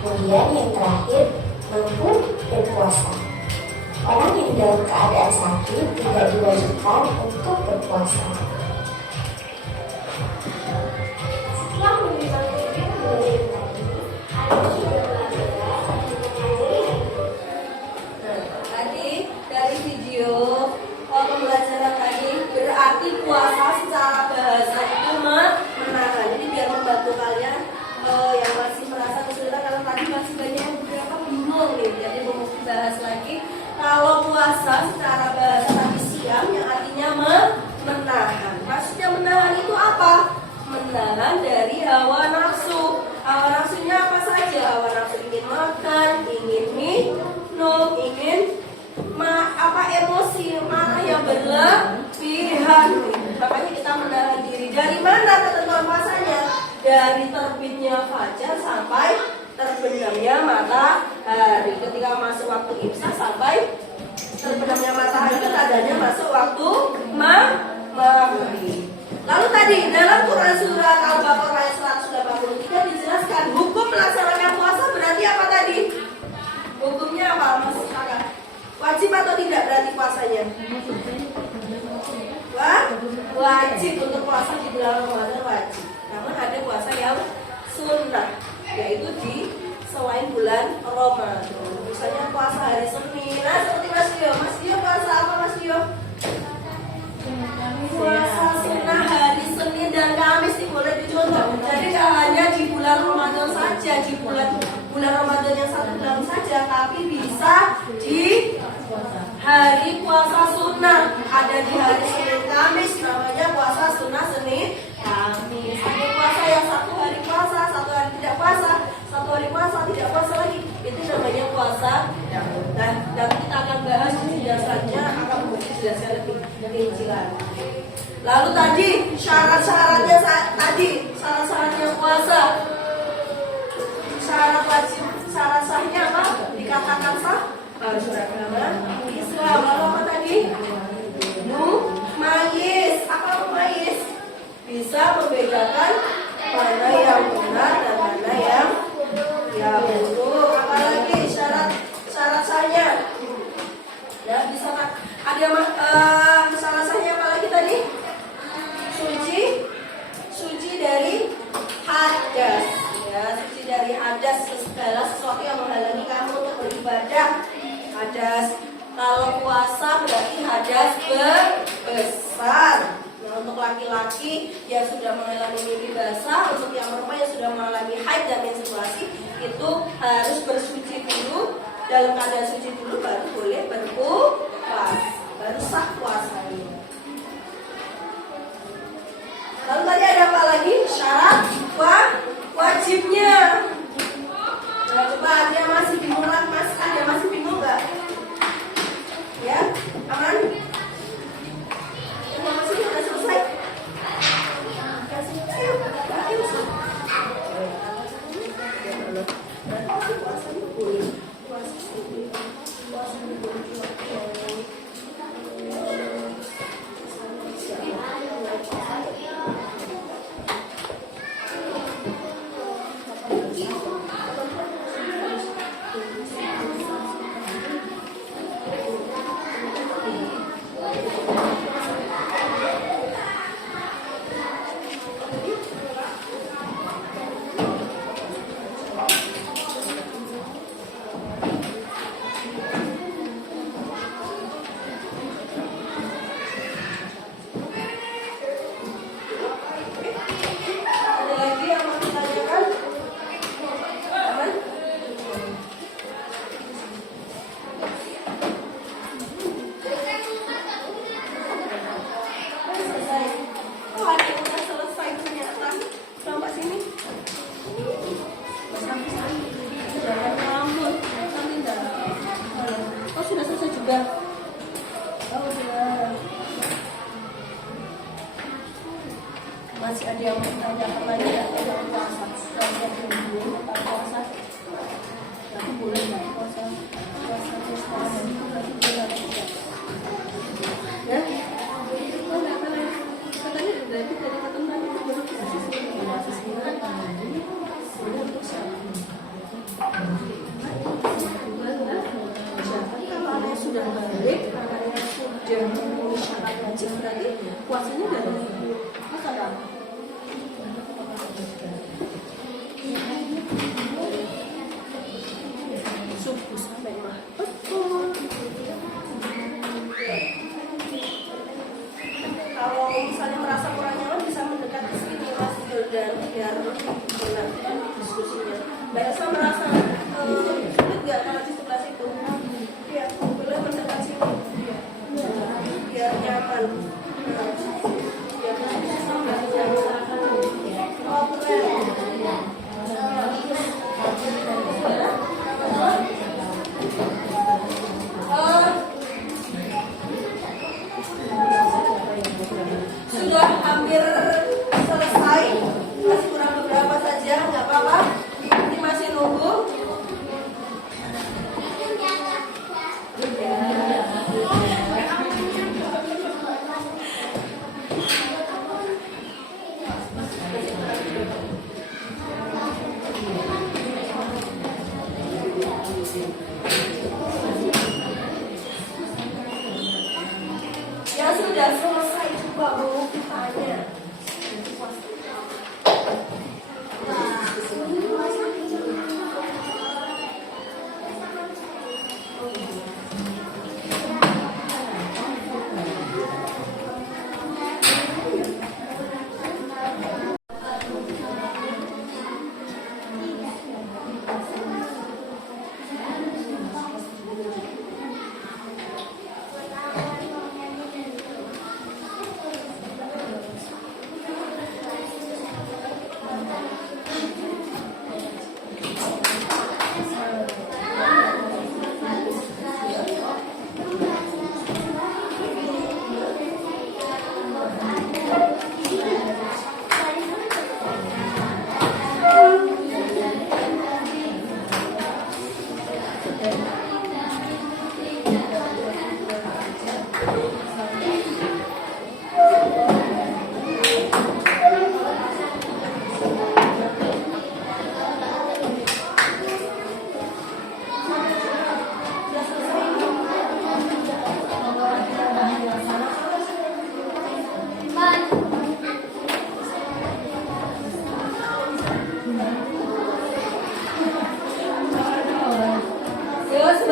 Kemudian yang terakhir, mampu berpuasa. Orang yang dalam keadaan sakit tidak diwajibkan untuk berpuasa. Setelah menunjukkan tadi, Tadi dari video pembelajaran tadi berarti puasa secara bahasa itu menahan. Jadi biar membantu kalian yang masih merasa kesulitan, karena tadi masih banyak yang beberapa bingung nih. Jadi mau dibahas lagi. Kalau puasa secara bahasa tadi siam yang artinya menahan. Maksudnya menahan itu apa? Menahan dari hawa nafsu. Hawa nafsunya apa saja? Hawa nafsu ingin makan, ingin minum, ingin emosi, marah yang berlebihan. Makanya kita menahan diri. Dari mana ketentuan puasanya? Dari terbitnya fajar sampai terbenamnya matahari. Ketika masuk waktu imsak sampai terbenamnya matahari itu tandanya masuk waktu maghrib. Lalu tadi dalam Quran surat Al-Baqarah ayat 183 dijelaskan hukum melaksanakan puasa berarti apa tadi? Hukumnya apa Mas Kakak? Wajib atau tidak berarti puasanya? Wajib untuk puasa di bulan Ramadan wajib. Namun ada puasa yang sunnah, yaitu di selain bulan Ramadan. Misalnya puasa hari Senin. Nah, seperti Mas Dio. Mas Dio puasa apa Mas Dio? Puasa sunnah hari Senin dan Kamis ini boleh dicontoh. Jadi tidak hanya di bulan Ramadan saja, di bulan Ramadan yang 1 bulan saja, tapi bisa di hari puasa sunnah. Ada di hari Senin Kamis, namanya puasa sunnah Senin Kamis. Ada puasa yang 1 hari puasa, 1 hari tidak puasa, 1 hari puasa tidak puasa lagi. Itu namanya puasa. Nah, dan kita akan bahas penjelasannya, akan menjelaskan lebih rinci lagi. Lalu tadi syarat-syaratnya syarat-syaratnya puasa. Syarat wajib, syarat sahnya apa? Dikatakan sah harus beragama Islam. Lalu apa tadi? Mumayyiz. Apa mumayyiz? Bisa membedakan mana yang benar dan mana yang buruk. Apalagi syarat sahnya? Ya bisa kan? Ada syarat sahnya apa lagi tadi? Suci dari hadas. Ya, suci dari hadas, segala sesuatu yang menghalangi kamu untuk beribadah. Hadas. Kalau puasa berarti hadas besar. Nah, untuk laki-laki yang sudah mengalami mimpi basah, untuk yang perempuan yang sudah mengalami haid dan menstruasi, itu harus bersuci dulu. Dalam keadaan suci dulu baru boleh berpuasa, baru sah puasanya. Lalu tadi ada apa lagi? Syarat wajibnya. Nah, coba ada masih bingung lah, Mas? Ada masih bingung nggak? Ya, aman? Informasi sudah selesai? Masih ada yang bertanya lagi ya tentang puasa? Tentang puasa? Tapi boleh nggak puasa sekarang ya? Katanya dari ketemu tadi itu baru kasih untuk siapa? Kalau ada yang sudah balik, ada yang sudah memenuhi syarat wajib, berarti puasanya dari masa berapa? Subuh sampai maghrib. Betul. Kalau misalnya merasa kurang nyaman bisa mendekat ke sini Mas dan biar benar diskusinya. Biasa merasa sulit nggak kalau di sebelah situ? Ya, boleh mendekat sini. Biar nyaman. Sudah hampir selesai, masih kurang beberapa saja, nggak apa-apa. Ini masih nunggu.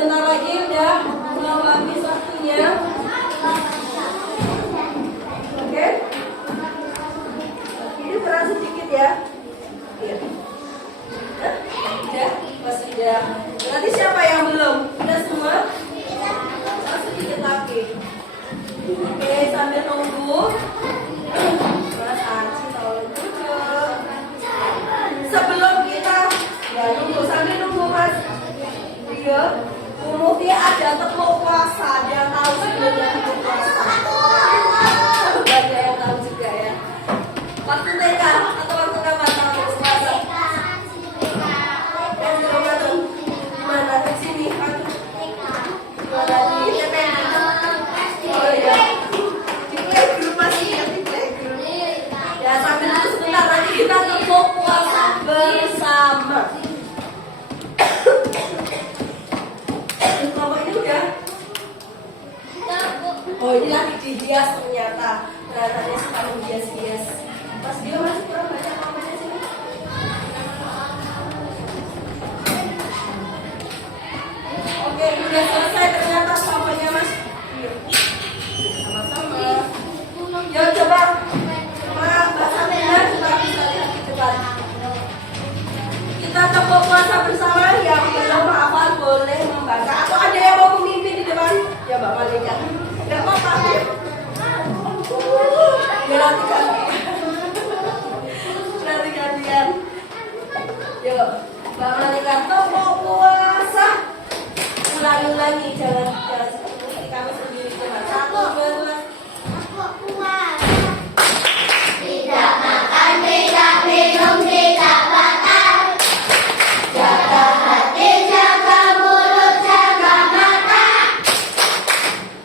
sebentar lagi udah mau habis waktunya. Oke? Ini berat sedikit ya. Iya. Udah? Masih udah. Nanti siapa yang belum? Udah semua? Sedikit lagi. Oke, sambil nunggu. Mas Arci tolong duduk. Sebelum kita nunggu, sambil nunggu Mas Rio, Mufti ada tepuk puasa. Dia tahu sebelumnya tepuk puasa. Banyak yang tahu juga ya. Waktu TK atau waktu kapan kamu puasa? Mana ke sini? Mana di TPN? Oh iya. Di playgroup masih ya, di playgroup. Ya sambil itu sebentar lagi kita tepuk puasa bersama. Kelompok ini udah. Oh ini lagi dihias ternyata. Ternyata suka menghias-hias. Pas dia masih kurang banyak kelompoknya sini. Oke, udah selesai ternyata kelompoknya Mas. Sama-sama. Yuk coba. Mbak Samina kita bisa lihat di depan. Kita tepuk puasa bersama. Yang belum hafal boleh membaca. Atau ada yang mau memimpin di depan? Ya Mbak Malika. Gak apa-apa. Ya nanti gantian. Yuk, Mbak Malika tepuk puasa. Ulangi, jangan seperti kami sendiri. Coba 1, 2, 3. Tidak makan, tidak minum, tidak makan. Jaga hati, jaga mulut, jaga mata.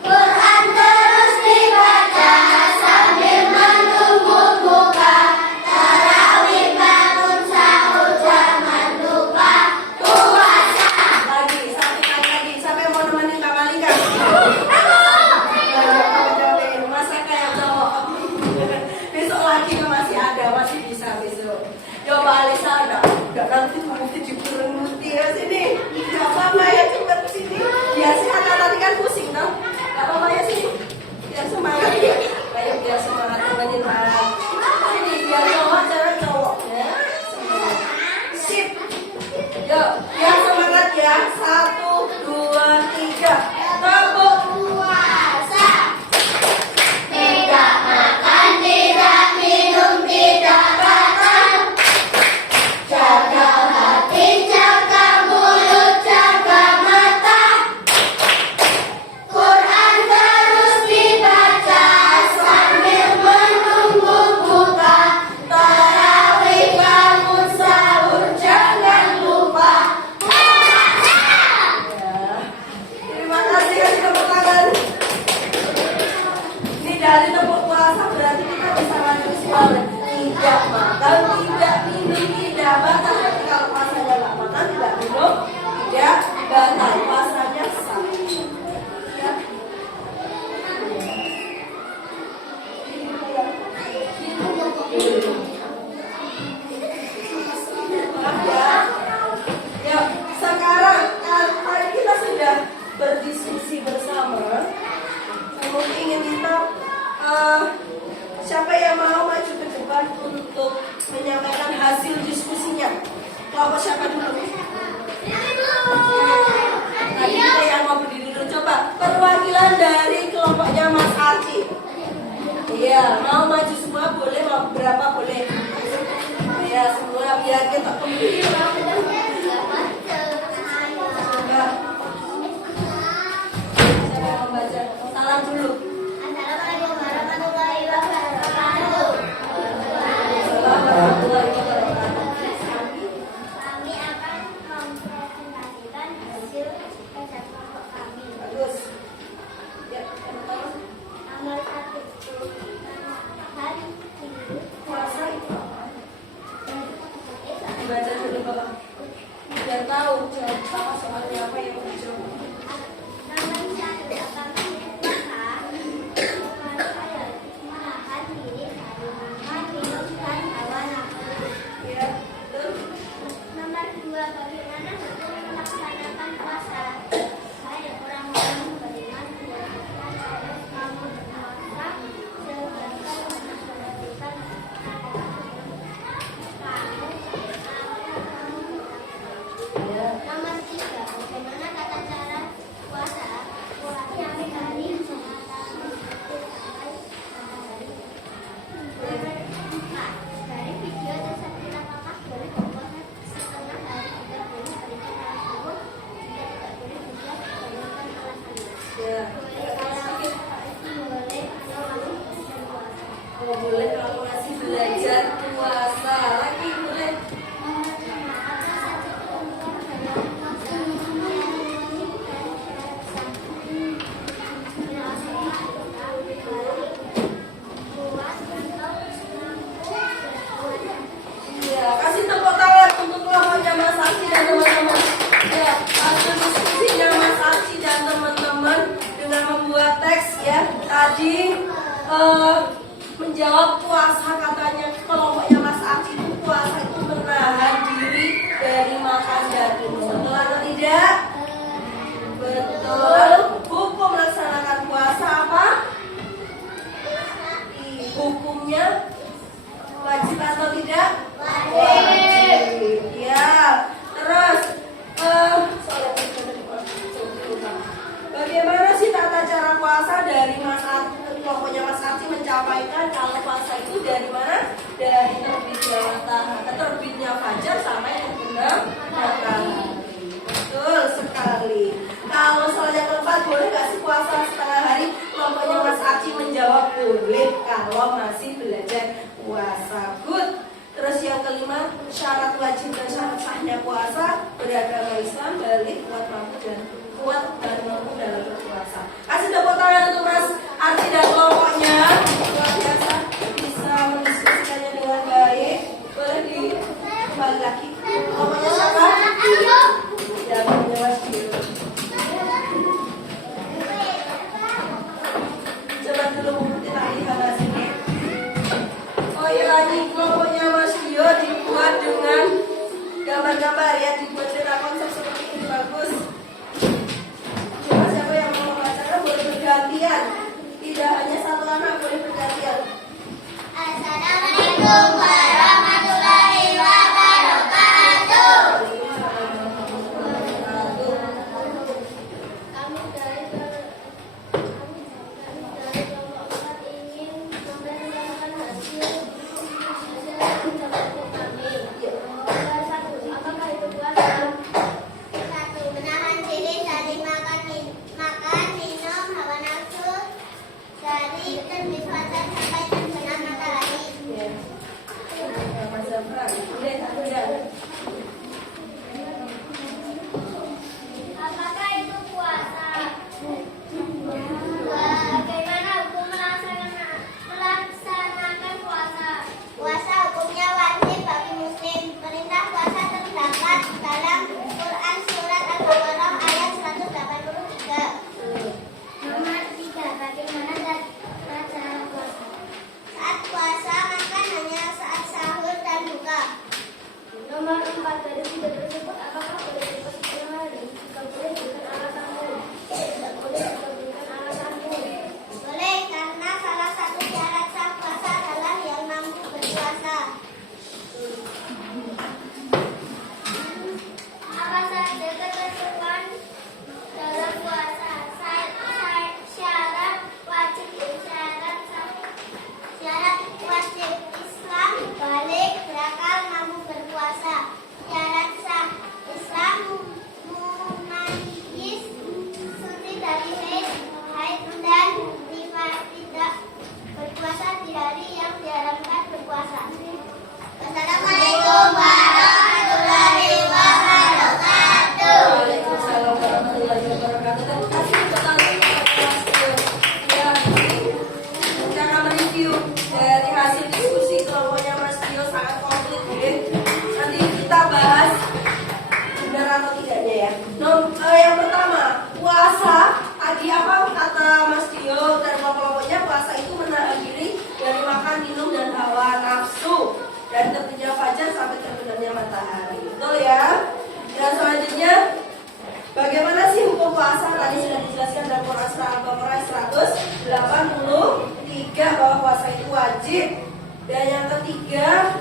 Quran terus dibaca sambil menunggu buka. Tarawih bangun sahur jangan lupa puasa. Lagi, satu kali lagi. Siapa yang mau nemenin Mbak Malika? Masa kayak cowok. Besok lagi masih ada, masih bisa besok. Yo Mbak Alisa, enggak nanti mesti dikurung mesti ya sini. Enggak apa-apa ya, cepet sini. Biar sehat nanti kan pusing tau. Enggak apa-apa ya sini. Biar semangat ya. Ayo biar semangat temenin Mbak. Sini biar cowok, cewek cowok ya. Semangat. Sip. Yuk, biar semangat ya. 1, 2, 3. Tepuk Puasa. Tidak makan, tidak minum, tidak makan. Jaga hati, jaga mulut, jaga mata. Quran terus dibaca sambil menunggu buka. Tarawih bangun sahur jangan lupa. Terima kasih ya sudah bertangan. Ini dari tepuk puasa berarti kita bisa lanjut soal tidak makan, tidak minum, tidak batal. Berarti kalau puasanya nggak makan, tidak minum, tidak batal. Puasanya sah. Ya. Maaf ya. Ya, sekarang kali kita sudah berdiskusi bersama. Saya ingin minta siapa yang mau maju ke depan untuk menyampaikan hasil diskusinya. Kelompok siapa dulu? Tadi kita yang mau berdiri dulu. Coba perwakilan dari kelompoknya Mas Arci. Iya, mau maju semua boleh, mau berapa boleh. Ya semua biar kita kembali. Coba. Siapa yang membaca? Salam dulu. Assalamualaikum warahmatullahi wabarakatuh. Salam warahmatullahi wabarakatuh. Kami akan mempresentasikan hasil kerja kelompok kami. Bagus. Ya, yang pertama. Nomor 1, hari Minggu. Puasa itu apa? Baca dulu Bapak. Biar tahu jawab sama soalnya apa yang mau dijawab. Nomor 1, apakah puasa? tadi menjawab puasa, katanya kelompoknya Mas Arci itu puasa itu menahan diri dari makan daging. Betul atau tidak? Betul. Lalu hukum melaksanakan puasa apa? Hukumnya wajib atau tidak? Wajib. Ya. Terus bagaimana sih tata cara puasa dari Mas Arci? Pokoknya Mas Arci mencapaikan kalau puasa itu dari mana? Dari terbitnya fajar sampai terbenam matahari. Betul sekali. Kalau soalnya keempat, boleh nggak sih puasa setengah hari? Kelompoknya Mas Arci menjawab boleh kalau masih belajar puasa. Good. Terus yang kelima, syarat wajib dan syarat sahnya puasa: beragama Islam, balik, kuat dan mampu dalam berpuasa. Kasih tepuk tangan untuk Mas Arci dan kelompoknya. Luar biasa, bisa mendiskusikannya dengan baik. Boleh kembali lagi. Kelompoknya siapa? Ya, kelompoknya Mas Dio. Coba dulu kita lihat hasilnya. Oh iya, ini kelompoknya Mas Dio dibuat dengan gambar-gambar ya, dibuat dengan konsep seperti ini, bagus. Coba siapa yang mau membacakan boleh bergantian, tidak hanya satu anak, boleh bergantian. Assalamualaikum warahmatullahi wabarakatuh. Kami dari kelompok 4 ingin memperkenalkan hasil kami. Satu, apakah itu puasa? Satu, menahan diri dari makan, minum, hawa nafsu dari terbit fajar sampai terbenam matahari. Mas Zafran, boleh satu ya. Apakah itu puasa? Bagaimana hukum melaksanakan puasa? Puasa hukumnya wajib bagi muslim. Perintah puasa terdapat dalam Quran surat Al-Baqarah ayat 183. Nomor 3. Bagaimana cara puasa? Saat puasa makan hanya saat sahur dan buka. Nomor 4. Dari video tersebut apakah boleh dipetik hari? Jika boleh berikan alasanmu. Tidak boleh jika berikan alasanmu. Boleh, karena salah satu syarat sah puasa adalah yang mampu berpuasa. Apa saja ketentuan dalam puasa? Syarat wajib, syarat wajib Islam, balik, berakal, mampu berpuasa. Syarat sah Islam, mumayyiz, suci dari haid dan tidak berpuasa di hari yang diharamkan berpuasa. Assalamualaikum warahmatullahi wabarakatuh. Waalaikumsalam warahmatullahi wabarakatuh. Terima kasih untuk kalian Mas Dio. Ya, cara mereview dari hasil diskusi kelompoknya Mas Dio sangat komplit ya. Nanti kita bahas benar atau tidaknya ya. Yang pertama, puasa. Tadi apa kata Mas Dio dan kelompoknya? Puasa itu menahan diri dari makan, minum, dan hawa nafsu dari terbitnya fajar sampai terbenamnya matahari. Betul ya? Dan selanjutnya, bagaimana sih hukum puasa? Tadi sudah dijelaskan dalam Quran Surah Al-Baqarah 183 bahwa puasa itu wajib. Dan yang ketiga,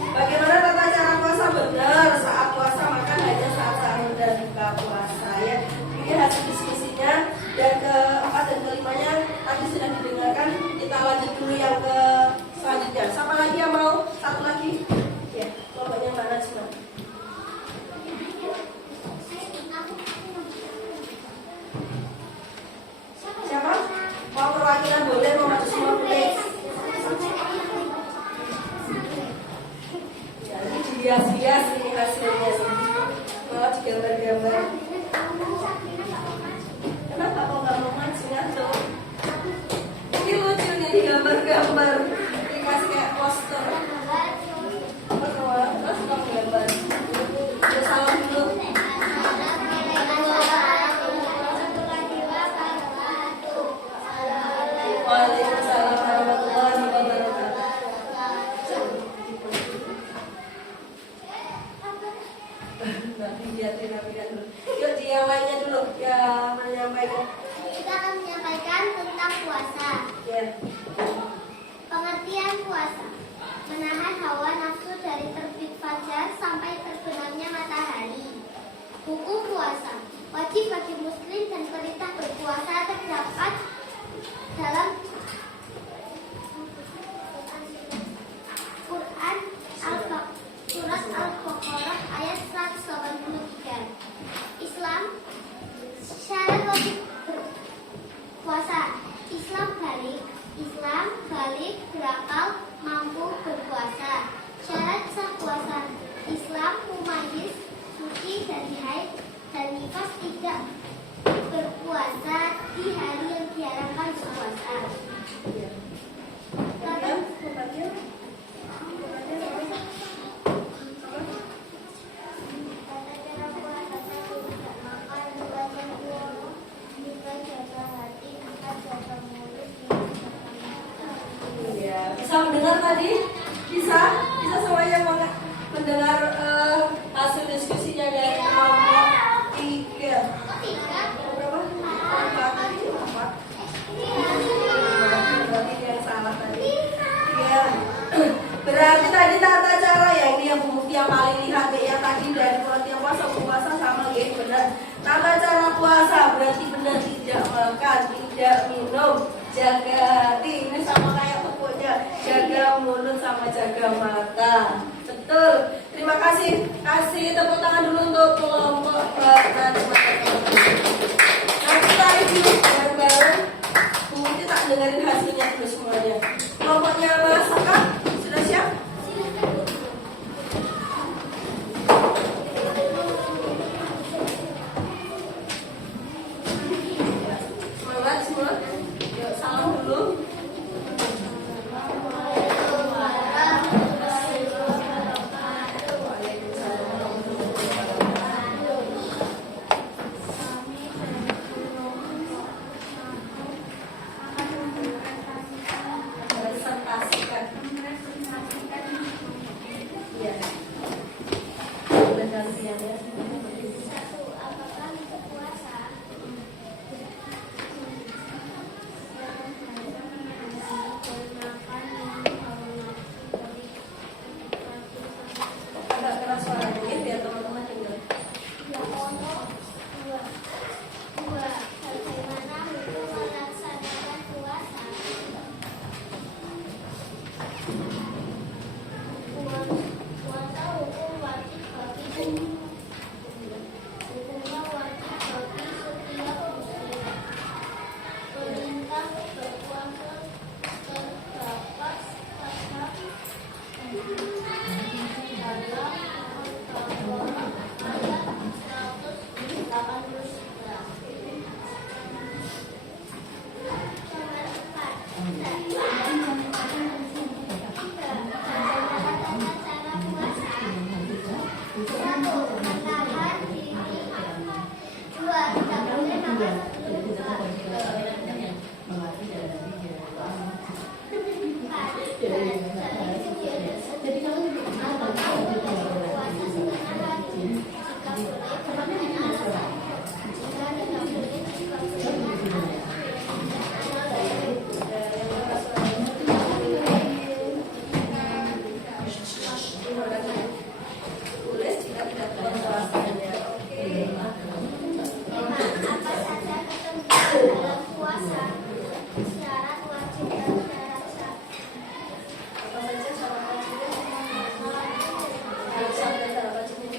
bagaimana tata cara puasa benar? Saat puasa makan hanya saat sahur dan buka puasa ya. Ini hasil diskusinya. Dan keempat dan kelimanya tadi sudah didengarkan. Kita lanjut dulu yang ke selanjutnya. Siapa lagi yang mau? Satu lagi? Ya, kelompoknya Mbak Najma. Siapa? Mau perwakilan boleh, mau maju semua boleh. Ya, ini dihias-hias ini hasilnya. Malah digambar-gambar. Kenapa kok nggak mau maju ngantuk? Ini lucu nih digambar-gambar. Dikasih kayak poster. Terus kamu gambar. Udah salam dulu. menyampaikan? Kita akan menyampaikan tentang puasa. Ya. Pengertian puasa: menahan hawa nafsu dari terbit fajar sampai terbenamnya matahari. Hukum puasa: wajib bagi muslim dan perintah berpuasa terdapat dalam Quran Surat Al-Baqarah ayat 183. Islam syarat wajib berpuasa: Islam balik, berakal, mampu berpuasa. Syarat sah puasa: Islam mumayyiz, suci dari haid dan nifas, tidak berpuasa di hari yang diharamkan berpuasa. Bisa mendengar tadi? Bisa semuanya mendengar hasil diskusinya dari kelompok 3. Berapa? 4. Berarti yang salah tadi. Ya. Berarti tadi tata cara ya, ini yang Bu Mufti yang paling lihat ya, tadi dari pengertian puasa sama gitu benar. Tata cara puasa berarti benar, tidak makan, tidak minum, jaga hati, ini sama kayak pokoknya jaga mulut sama jaga mata. Betul. Terima kasih. Kasih tepuk tangan dulu untuk kelompok Najma. Nah, kita review bareng-bareng. Bu Mufti tak dengerin hasilnya dulu semuanya. Kelompoknya Mas Saka sudah siap? Semangat semua. Yuk salam dulu. Presentasikan. Iya. Bergantian ya. Satu, apakah berpuasa? Agak keras suaranya ya, biar teman-teman dengar. Dua, bagaimana hukum melaksanakan puasa? Puasa hukum wajib bagi hukumnya wajib bagi setiap muslim. Perintah berpuasa terdapat pada Tulis jika tidak tepat puasanya. Oke. apa saja ketentuan dalam puasa? Syarat wajib dan syarat sah. Apa saja syarat wajibnya? Syarat dan syarat wajibnya.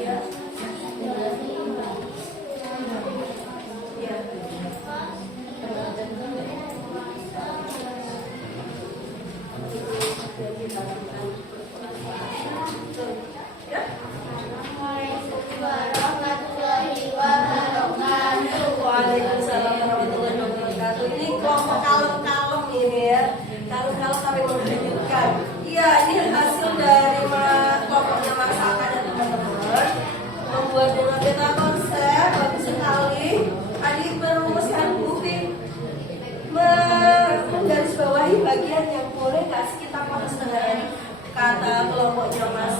Iya. Iya. Ya. Waalaikumsalam warahmatullahi wabarakatuh. Ini kelompok kalem-kalem ini ya, kalem-kalem sampai menghanyutkan. Iya, ini hasil dari kelompoknya Mas Saka dan teman-teman membuat dengan peta konsep bagus sekali. Tadi merumuskan bukti, menggarisbawahi bagian yang boleh nggak sih kita polos dengan kata kelompoknya Mas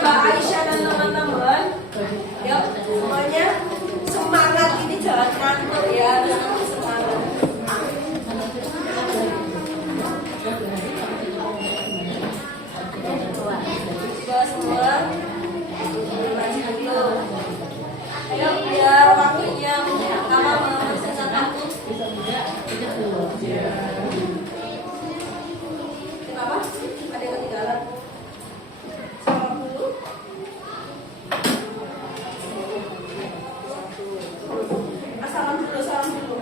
Mbak Aisyah dan teman-teman. Yuk semuanya semangat, ini jangan ngantuk ya, harus semangat. Coba semua baca dulu. Ayo biar waktunya lama mempersingkat waktu. Kenapa? Ada yang ketinggalan? Salam dulu. Salam dulu.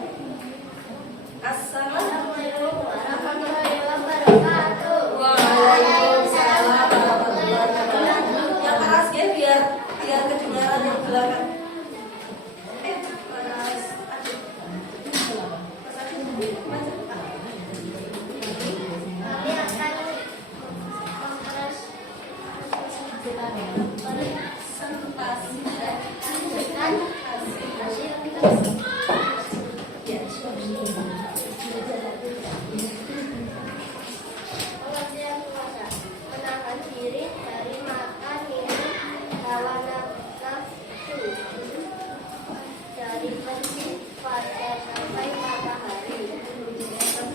Assalamualaikum warahmatullahi wabarakatuh. Waalaikumsalam warahmatullahi wabarakatuh. Yang keras ya, biar kedengaran yang belakang. Mas Adit. Baca. Kami akan Presentasi. pengertian puasa, menahan diri dari makan, minum, hawa nafsu, dari bersih pada sampai matahari terbenam.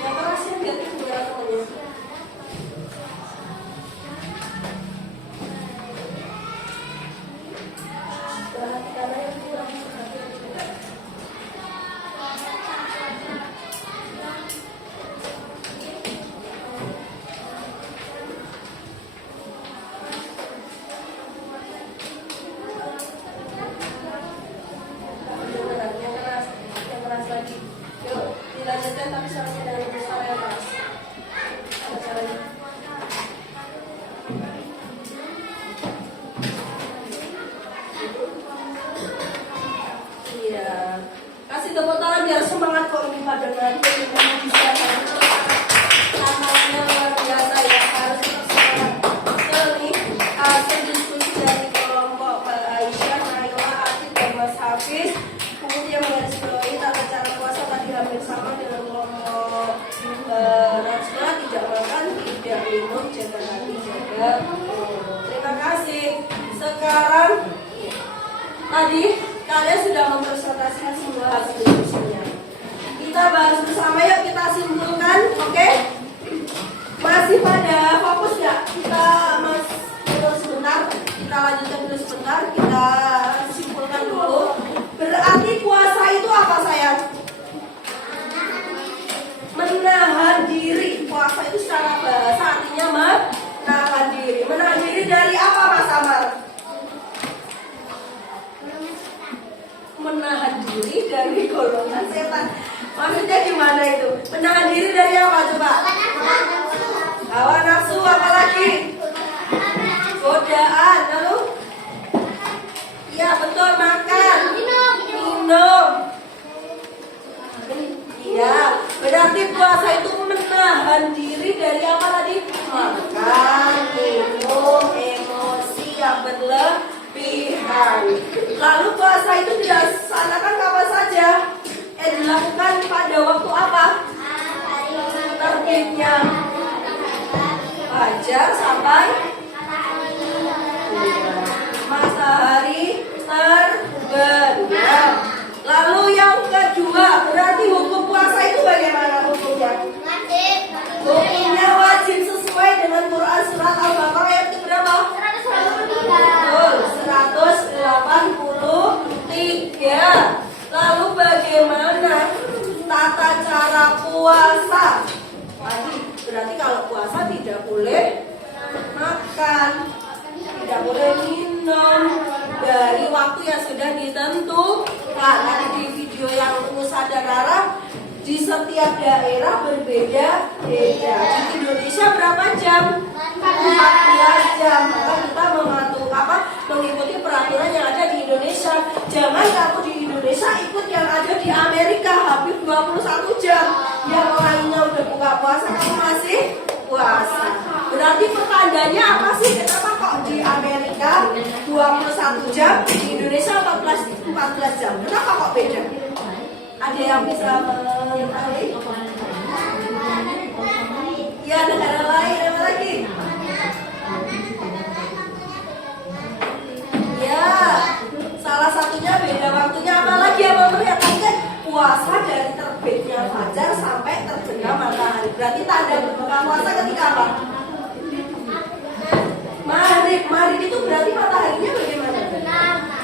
Yang keras ya, biar kedengaran semuanya. Perhatikan aja kurang. Yang keras lagi. Yuk, dilanjutkan tapi suaranya dengan suara yang keras. Apa caranya? Iya. Kasih tepuk tangan biar semangat kok ini pada nanti memang bisa. Tantangannya luar biasa ya, harus tetap semangat. Ini hasil diskusi dari kelompok Mbak Aisyah, Naila, Adit, dan Mas Hafiz. Kemudian menggarisbawahi tata cara puasa tadi hampir sama dengan kelompok Najma, tidak makan, tidak minum, jaga hati, jaga mulut. Terima kasih. Sekarang tadi kalian sudah mempresentasikan semua hasil diskusinya. Kita bahas bersama, yuk kita simpulkan, oke? Masih pada fokus ya? Kita dulu sebentar, kita lanjutkan dulu sebentar, kita simpulkan dulu. Berarti puasa itu apa sayang? Menahan diri. Puasa itu secara bahasa artinya menahan diri. Menahan diri dari apa Mas Amar? Menahan diri dari golongan setan. Maksudnya gimana itu? Menahan diri dari apa coba? Hawa nafsu, apa lagi? Godaan, lalu? Iya betul, makan, minum. Iya, berarti puasa itu menahan diri dari apa tadi? Makan, minum, emosi yang berlebihan. Lalu puasa itu dilaksanakan kapan saja? Dilakukan pada waktu apa? Terbitnya fajar sampai matahari terbenam. Lalu yang kedua, berarti hukum puasa itu bagaimana hukumnya? Hukumnya wajib sesuai dengan Quran surat Al-Baqarah ayat berapa? 183. Lalu bagaimana tata cara puasa? Tadi berarti kalau puasa tidak boleh makan, tidak boleh minum dari waktu yang sudah ditentukan. Tadi di video yang Nusa dan Rara, di setiap daerah berbeda-beda. Di Indonesia berapa jam? 14 jam. Maka kita mengikuti peraturan yang ada di Indonesia. Jangan kamu di Indonesia ikut yang ada di Amerika, habis 21 jam. Yang lainnya udah buka puasa, kamu masih puasa. Berarti pertandanya apa sih? Kenapa kok di Amerika 21 jam, di Indonesia 14 jam? Kenapa kok beda? Ada yang bisa mengetahui? Ya, negara lain apa lagi? Ya, salah satunya beda waktunya. Apalagi yang memperlihatkan puasa dari terbitnya fajar sampai terbenam matahari. Berarti tanda berbuka puasa ketika apa? Maghrib. Maghrib itu berarti mataharinya bagaimana?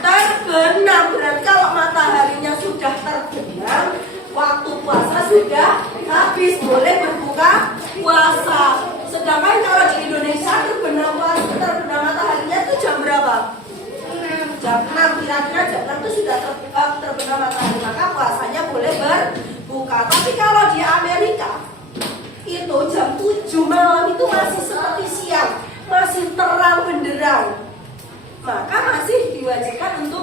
Terbenam. Berarti kalau mataharinya sudah terbenam, waktu puasa sudah habis, boleh berbuka puasa. Sedangkan kalau di Indonesia terbenam mataharinya itu jam berapa? Jam 6, kira-kira jam 6 itu sudah terbenam matahari, maka puasanya boleh berbuka. Tapi kalau di Amerika itu jam 7 malam itu masih seperti siang, masih terang benderang, maka masih diwajibkan untuk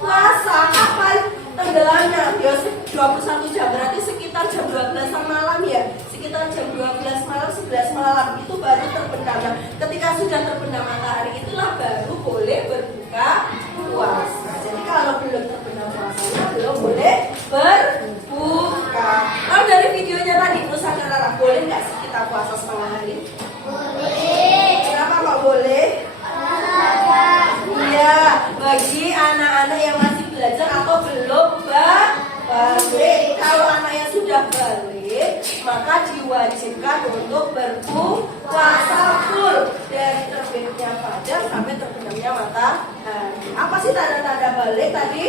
puasa. Kapan tenggelamnya? Ya 21 jam, berarti sekitar jam 12 malam ya, sekitar jam 12 malam, 11 malam itu baru terbenam. Nah, ketika sudah terbenam matahari itulah baru boleh berbuka puasa. Jadi kalau belum terbenam puasanya belum boleh berbuka. Kalau dari videonya tadi Nusantara, boleh nggak sih kita puasa setengah hari? Boleh. Kenapa kok boleh? Iya, bagi anak-anak yang masih belajar atau belum balik. Kalau anak yang sudah balik, maka diwajibkan untuk berpuasa full dari terbitnya fajar sampai terbenamnya matahari. Apa sih tanda-tanda balik tadi?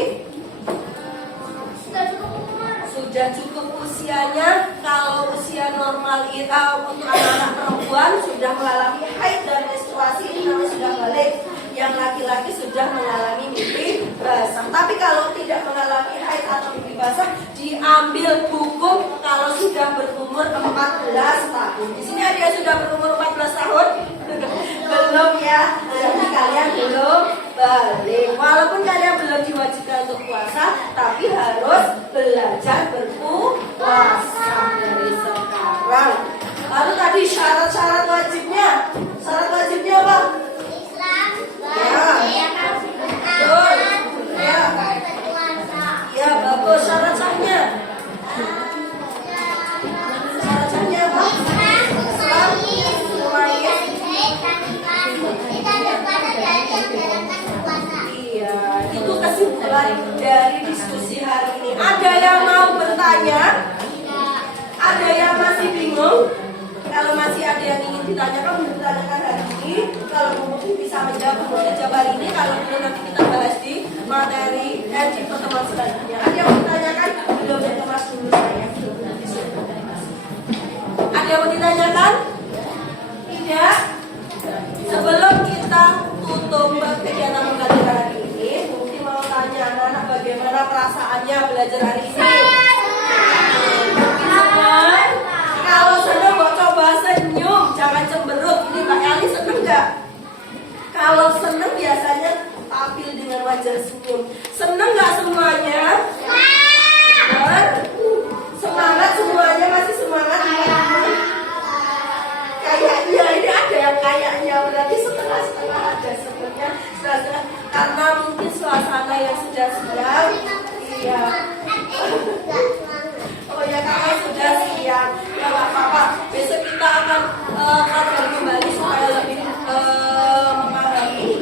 Sudah cukup usianya. Kalau usia normal itu untuk anak-anak perempuan sudah mengalami haid dan menstruasi, ini namanya sudah balik. Yang laki-laki sudah mengalami mimpi basah. Tapi kalau tidak mengalami haid atau mimpi basah, diambil hukum kalau sudah berumur 14 tahun. Di sini ada yang sudah berumur 14 tahun? Belum ya, berarti kalian belum balik. Walaupun kalian belum diwajibkan untuk puasa, tapi harus belajar berpuasa dari sekarang. Lalu tadi syarat-syarat wajibnya. Syarat wajibnya apa? Betul. Ya, bagus. Syarat-syaratnya. Syarat-syaratnya apa? Islam, lumayan. Iya, itu kesimpulan dari diskusi hari ini. Ada yang mau bertanya? Ada yang masih bingung? Kalau masih ada yang ingin ditanyakan, ditanyakan hari ini. Kalau mungkin bisa menjawab hari ini. Kalau belum, nanti kita bahas di materi di pertemuan selanjutnya. Ada yang mau ditanyakan? Belum, dikemas dulu saya. Ada yang mau ditanyakan? Tidak. Sebelum kita tutup kegiatan pembelajaran hari ini, mungkin mau tanya anak-anak bagaimana perasaannya belajar hari ini? Senang? Kalau senang, mau coba senyum, jangan cemberut. Ini Mbak Eli senang nggak? Kalau senang biasanya tampil dengan wajah senyum. Senang nggak semuanya? Semangat semuanya, masih semangat? Kayaknya ini ada yang kayaknya, berarti setengah-setengah ada sebenarnya. Karena mungkin suasana yang sudah siang. Iya. Oh ya, kalau sudah siang, ya nggak apa-apa. Besok kita akan belajar kembali supaya lebih memahami,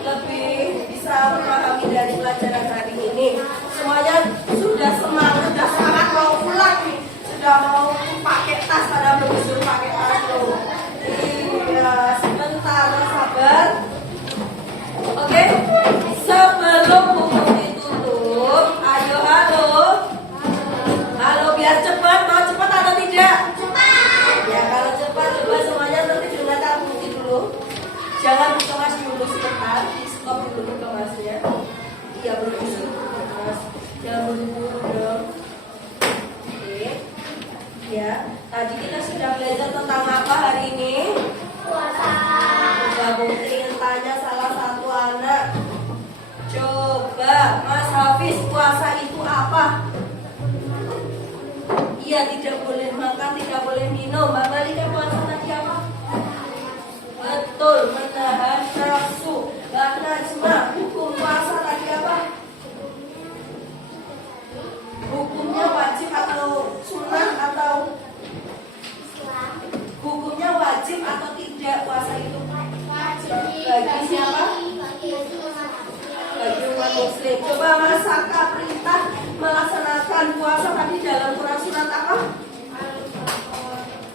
lebih bisa memahami dari pelajaran hari ini. Semuanya sudah semangat mau pulang nih, sudah mau pakai tas, pada berbusur pakai tas loh. Iya, sebentar, sabar. Oke, sebelum buku ditutup, ayo halo. Halo, biar cepat, mau cepat atau tidak? Cepat. Ya, kalau cepat coba semuanya nanti dengarkan buku dulu. Jangan dikemas dulu sebentar, di stop dulu dikemasnya. Iya, berbusur dikemas. Jangan buru-buru dong. Oke. Ya, tadi kita sudah belajar tentang apa hari ini? Puasa. Coba Putri tanya salah satu anak. Coba, Mas Hafiz, puasa itu apa? Iya, tidak boleh makan, tidak boleh minum. Mbak Malika, puasa tadi apa? Betul, menahan nafsu. Mbak Najma, hukum puasa tadi apa? Hukum Wa masaka perintah melaksanakan puasa tadi dalam Quran surat apa?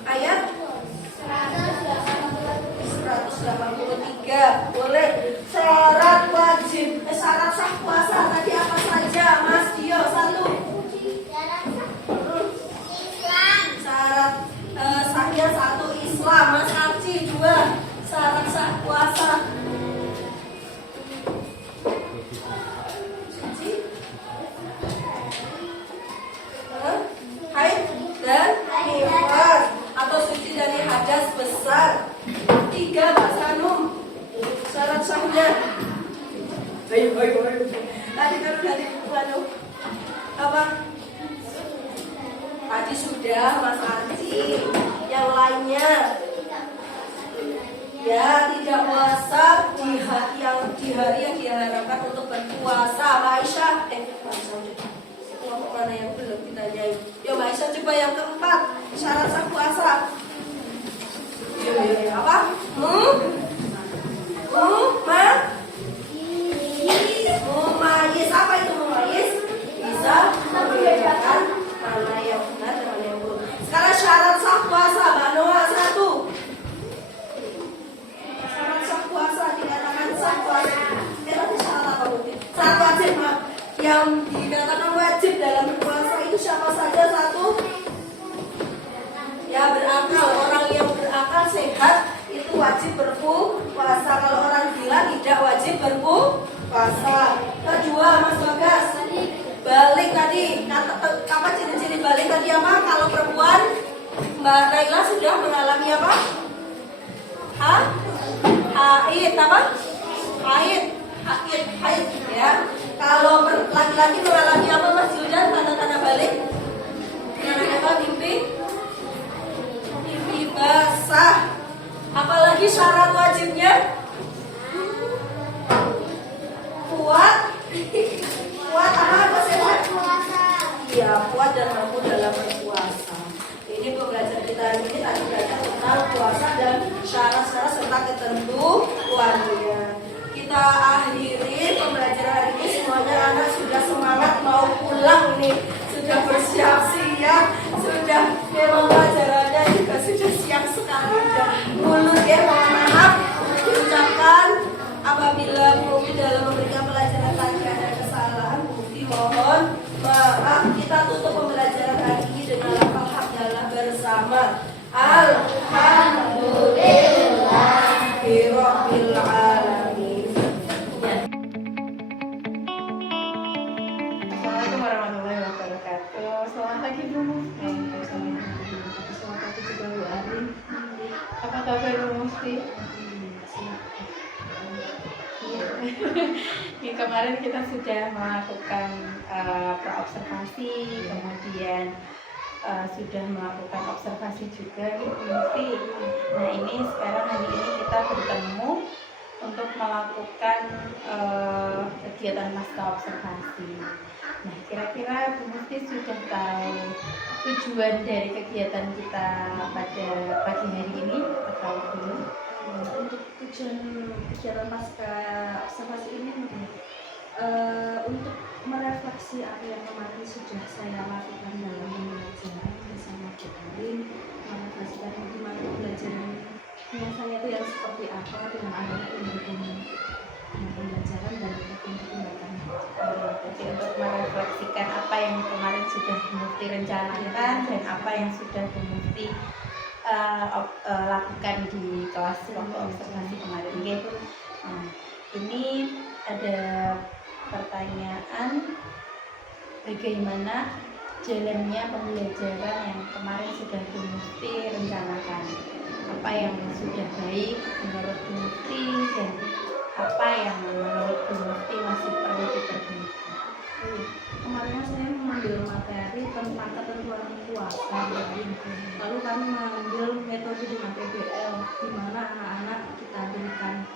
Ayat 183. Boleh. Syarat wajib, syarat sah puasa tadi apa saja, Mas Dio? 1. Syarat sahnya 1 Islam. Mas Arci 2. Syarat sah puasa. Suci. Haid dan nifas atau suci dari hadas besar. 3 Mbak Sanum. Syarat sahnya. Ayo. Tadi kan udah dibuat apa? Tadi sudah Mas Arci. Yang lainnya ya tidak puasa di hari yang diharapkan untuk berpuasa. Mbak Aisyah, mana yang belum ditanyain? Yo Mbak Aisyah, coba yang keempat, syarat sah puasa. Apa? Mumayyiz. Apa itu mumayyiz? Bisa membedakan mana yang benar dan mana yang buruk. Sekarang syarat sah puasa, Mbak Noah 1. Syarat sah puasa dikatakan sah puasa. Tadi syarat apa mungkin? Syarat wajib, Mak. Yang dikatakan wajib dalam berpuasa itu siapa saja? 1. Ya berakal, orang yang berakal sehat itu wajib berpuasa. Kalau orang gila tidak wajib berpuasa. 2 Mas Bagas, balik tadi. Apa ciri-ciri balik tadi apa? Kalau perempuan Mbak Naila sudah mengalami apa? Haid apa? Haid ya. Kalau laki-laki mengalami apa Mas Yudan? Tanda-tanda balik? Namanya apa? Mimpi basah. Apalagi syarat wajibnya? Kuat apa sehat? Iya, kuat dan mampu dalam berpuasa. Ini pembelajaran kita hari ini tadi belajar tentang puasa dan syarat-syarat serta ketentuannya. Kita akhiri pembelajaran hari ini. Semuanya anak sudah semangat mau pulang ini, sudah bersiap-siap, sudah memang pelajarannya juga sudah siap sekali. Mulut ya, mohon maaf diucapkan apabila mungkin dalam memberikan pelajaran tadi ada kesalahan, bukti mohon maaf. Kita tutup pembelajaran hari ini dengan lafal hamdalah bersama. Alhamdulillahirabbil alamin. Assalamualaikum warahmatullahi wabarakatuh. Selamat pagi Bu Mufti. Selamat pagi juga Bu Arin. Apa kabar Bu Mufti? Ini kemarin kita sudah melakukan praobservasi, kemudian sudah melakukan observasi juga Bu Mufti. Nah ini sekarang hari ini kita bertemu untuk melakukan kegiatan pasca observasi. Nah kira-kira Bu Mufti sudah tahu tujuan dari kegiatan kita pada pagi hari ini atau belum? Untuk tujuan kegiatan pasca observasi ini untuk merefleksi apa yang kemarin sudah saya lakukan dalam pembelajaran bersama Bu Arin, merefleksikan bagaimana pembelajarannya saya itu yang seperti apa dengan adanya pembelajaran dan tindakan. Jadi untuk merefleksikan apa yang kemarin sudah Bu Mufti rencanakan dan apa yang sudah Bu Mufti lakukan di kelas waktu observasi kemarin. Gitu. Nah, ini ada pertanyaan bagaimana jalannya pembelajaran yang kemarin sudah Bu Mufti rencanakan, apa yang sudah baik menurut Bu Mufti dan apa yang menurut Bu Mufti masih perlu diperbaiki. Kemarin saya mengambil materi tentang ketentuan puasa, lalu kami mengambil metode dengan PBL, di mana anak-anak kita berikan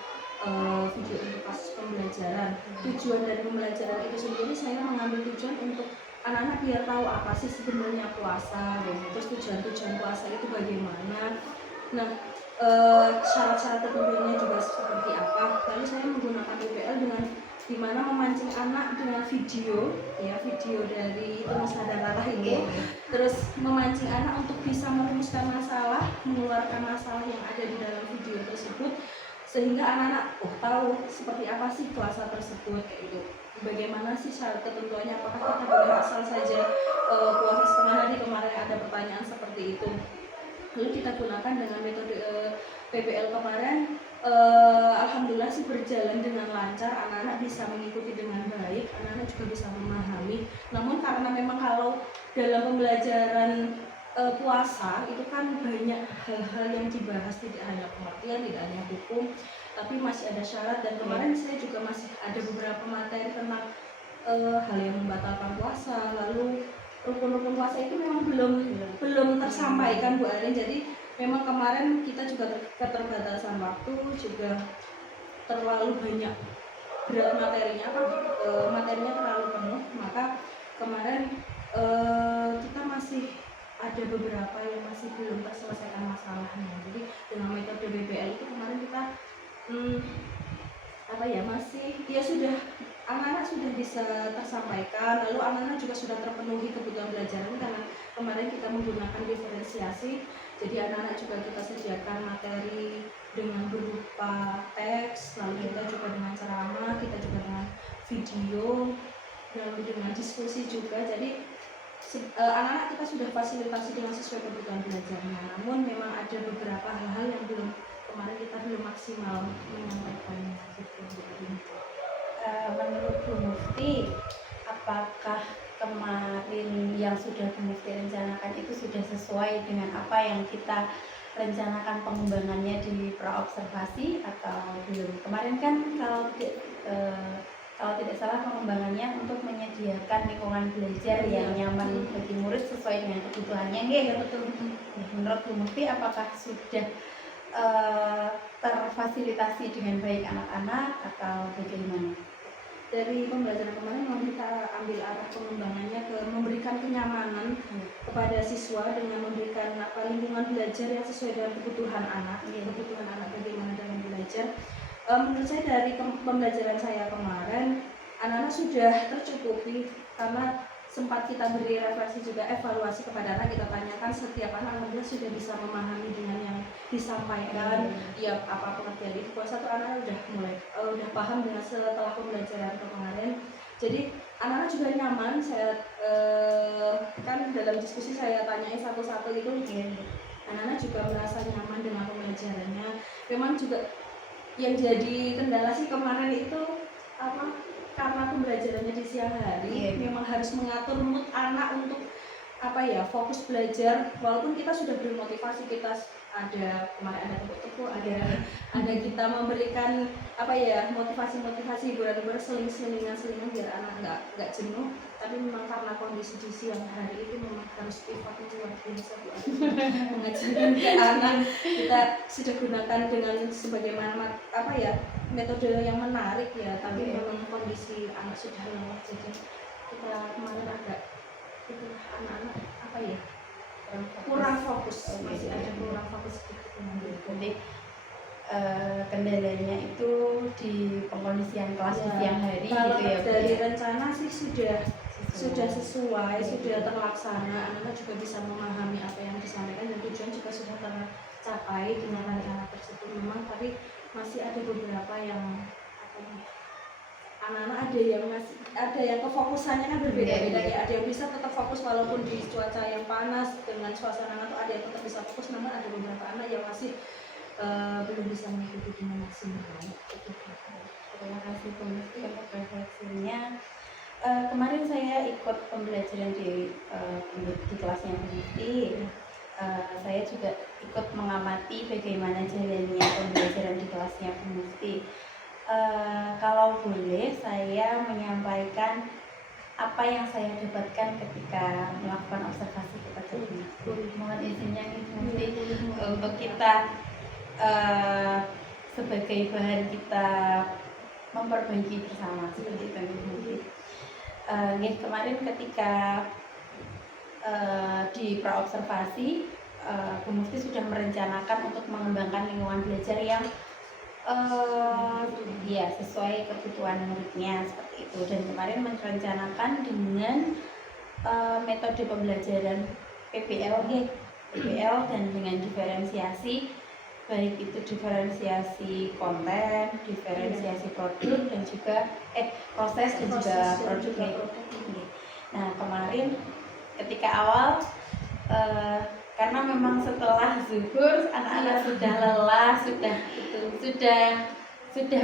video edukasi pembelajaran. Tujuan dari pembelajaran itu sendiri saya mengambil tujuan untuk anak-anak biar tahu apa sih sebenarnya puasa, dan terus tujuan puasa itu bagaimana. Nah, syarat-syarat tertentunya juga seperti apa. Lalu saya menggunakan PBL dengan di mana memancing anak dengan video dari Temu Sadar Arah itu, terus memancing anak untuk bisa merumuskan masalah, mengeluarkan masalah yang ada di dalam video tersebut, sehingga anak-anak tahu seperti apa sih puasa tersebut kayak gitu. Bagaimana sih syarat ketentuannya, apakah kita boleh asal saja puasa setengah hari, kemarin ada pertanyaan seperti itu. Lalu kita gunakan dengan metode PBL kemarin, alhamdulillah sih berjalan dengan lancar, anak-anak bisa mengikuti dengan baik, anak-anak juga bisa memahami. Namun karena memang kalau dalam pembelajaran puasa itu kan banyak hal-hal yang dibahas, tidak hanya pengertian, tidak hanya hukum, tapi masih ada syarat. Dan kemarin saya juga masih ada beberapa materi tentang hal yang membatalkan puasa, lalu rukun-rukun puasa itu memang belum tersampaikan Bu Arin. Jadi memang kemarin kita juga keterbatasan waktu, juga terlalu banyak berat materinya, materinya terlalu penuh, maka kemarin kita masih ada beberapa yang masih belum terselesaikan masalahnya. Jadi dengan metode BBL itu kemarin kita sudah anak-anak sudah bisa tersampaikan, lalu anak-anak juga sudah terpenuhi kebutuhan belajarnya karena kemarin kita menggunakan diferensiasi. Jadi anak-anak juga kita sediakan materi dengan berupa teks, lalu kita juga dengan ceramah, kita juga dengan video, lalu dengan diskusi juga. Jadi anak-anak kita sudah fasilitasi dengan sesuai kebutuhan belajarnya. Namun memang ada beberapa hal-hal yang kemarin kita belum maksimal menyampaikannya. Menurut Bu Mufti, apakah kemarin yang sudah Bu Mufti rencanakan itu sudah sesuai dengan apa yang kita rencanakan pengembangannya di praobservasi atau belum? Kemarin kan kalau tidak salah pengembangannya untuk menyediakan lingkungan belajar yang nyaman bagi murid sesuai dengan kebutuhannya, nggih? Betul. Menurut Bu Mufti, apakah sudah terfasilitasi dengan baik anak-anak atau bagaimana? Dari pembelajaran kemarin memang kita ambil arah pengembangannya ke memberikan kenyamanan kepada siswa dengan memberikan lingkungan belajar yang sesuai dengan kebutuhan anak, kebutuhan anak bagaimana dalam belajar. Menurut saya dari pembelajaran saya kemarin, anak-anak sudah tercukupi karena sempat kita beri refleksi juga evaluasi kepada anak, kita tanyakan setiap anak alhamdulillah sudah bisa memahami dengan yang disampaikan, ya apa pengertian itu puasa tuh anak udah mulai udah paham dengan setelah pembelajaran kemarin. Jadi anak-anak juga nyaman. Saya kan dalam diskusi saya tanyain satu-satu itu, anak-anak juga merasa nyaman dengan pembelajarannya. Memang juga yang jadi kendala sih kemarin itu karena pembelajarannya di siang hari, memang harus mengatur mood anak untuk fokus belajar. Walaupun kita sudah beri motivasi, kita kemarin ada tepuk-tepuk, ada kita memberikan motivasi hiburan berseling-selingan biar anak nggak jenuh. Tapi memang karena kondisi di siang hari itu memang harus pivot luar biasa Bu Arin mengajarkan ke anak. Kita sudah gunakan dengan sebagaimana metode yang menarik ya, tapi memang kondisi anak sudah lelah, jadi kita kemarin agak anak-anak kurang fokus, masih ada kurang fokus sedikit. Jadi kendalanya itu di pengkondisian kelas di siang hari kalau gitu ya. Dari rencana sih sudah sesuai, sudah terlaksana, anak-anak juga bisa memahami apa yang disampaikan dan tujuan juga sudah tercapai dengan rencana tersebut. Memang tapi masih ada beberapa yang anak-anak ada yang kefokusannya kan berbeda-beda ya. Ada yang bisa tetap fokus walaupun di cuaca yang panas dengan suasana itu, ada yang tetap bisa fokus. Namun ada beberapa anak yang masih belum bisa mengikuti dengan maksimal. Terima kasih Bu Mufti untuk refleksinya. Kemarin saya ikut pembelajaran di kelasnya Bu Mufti. Saya juga ikut mengamati bagaimana jalannya pembelajaran di kelasnya Bu Mufti. Kalau boleh saya menyampaikan apa yang saya dapatkan ketika melakukan observasi kepada Bu Mufti. Mohon izinnya nih Bu Mufti untuk kita sebagai bahan kita memperbaiki bersama seperti itu Bu Mufti. Kemarin ketika di praobservasi Bu Mufti sudah merencanakan untuk mengembangkan lingkungan belajar yang Ya sesuai kebutuhan muridnya seperti itu. Dan kemarin merencanakan dengan metode pembelajaran PBL dan dengan diferensiasi, baik itu diferensiasi konten, diferensiasi produk dan juga proses dan juga produk. Nah kemarin ketika awal karena memang setelah zuhur anak-anak sudah lelah, sudah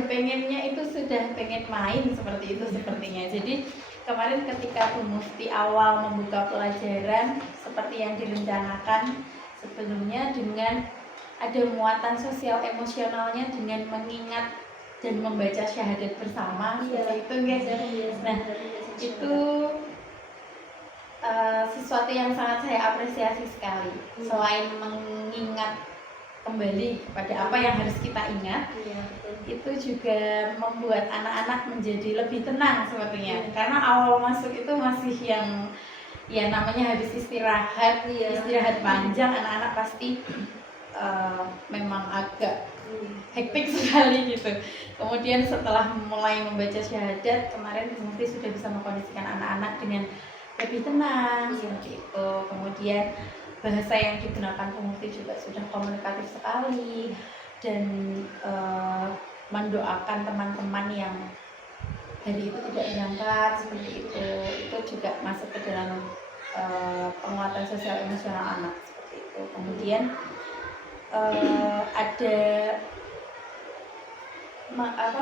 pengennya itu sudah pengen main seperti itu sepertinya. Jadi kemarin ketika Bu Mufti awal membuka pelajaran seperti yang direncanakan sebelumnya dengan ada muatan sosial emosionalnya dengan mengingat dan membaca syahadat bersama seperti itu guys. Nah itu sesuatu yang sangat saya apresiasi sekali. Selain mengingat kembali kepada apa yang harus kita ingat, itu juga membuat anak-anak menjadi lebih tenang sepertinya. Karena awal masuk itu masih yang ya namanya habis istirahat panjang, anak-anak pasti memang agak hektik sekali gitu. Kemudian setelah mulai membaca syahadat kemarin mungkin sudah bisa mengkondisikan anak-anak dengan lebih tenang seperti itu. Kemudian bahasa yang digunakan pemufti juga sudah komunikatif sekali dan mendoakan teman-teman yang hari itu tidak berangkat seperti itu juga masuk ke dalam penguatan sosial emosional anak seperti itu. Kemudian ada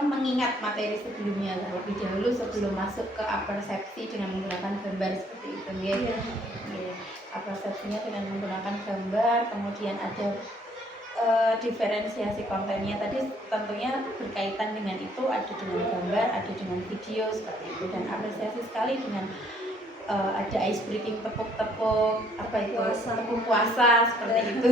mengingat materi sebelumnya terlebih dahulu sebelum masuk ke apersepsi dengan menggunakan gambar seperti itu apersepsinya dengan menggunakan gambar. Kemudian ada diferensiasi kontennya tadi tentunya berkaitan dengan itu, ada dengan gambar, ada dengan video seperti itu. Dan apresiasi sekali dengan ada ice breaking tepuk-tepuk tepuk puasa seperti itu.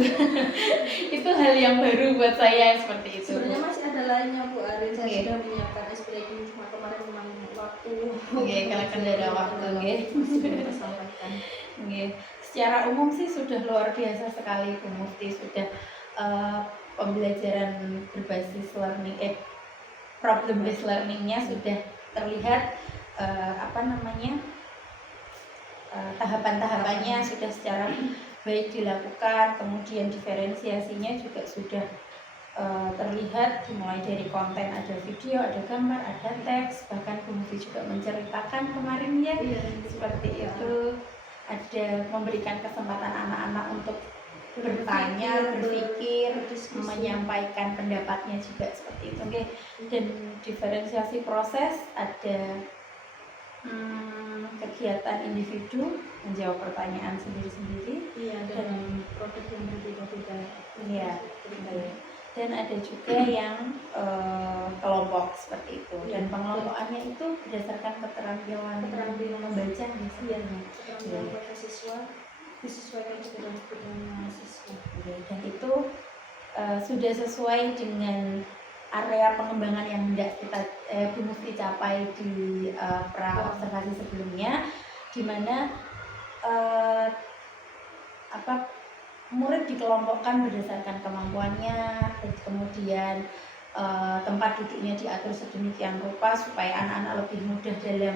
Itu hal yang baru buat saya seperti itu. Sebenarnya masih ada lainnya Bu Arin, saya sudah menyiapkan ice breaking, cuma kemarin memang waktu karena kendala waktu sudah sampaikan. Secara umum sih sudah luar biasa sekali Bu Mufti, sudah pembelajaran berbasis learning problem based learningnya sudah terlihat tahapan-tahapannya sudah secara baik dilakukan. Kemudian diferensiasinya juga sudah terlihat dimulai dari konten, ada video, ada gambar, ada teks, bahkan Bu Mufti juga menceritakan kemarin seperti itu. Ada memberikan kesempatan anak-anak untuk bertanya, berpikir, menyampaikan pendapatnya juga seperti itu. Dan diferensiasi proses ada kegiatan individu menjawab pertanyaan sendiri-sendiri dan produk yang berbeda-beda. Dan ada juga yang kelompok seperti itu. Dan pengelompokannya itu berdasarkan keterampilan membaca Keterampilan siswa disesuaikan dengan kebutuhan siswa. Dan itu sudah sesuai dengan area pengembangan yang hendak kita Bu Mufti capai di pra-observasi sebelumnya, di mana murid dikelompokkan berdasarkan kemampuannya, kemudian tempat duduknya diatur sedemikian rupa supaya anak-anak lebih mudah dalam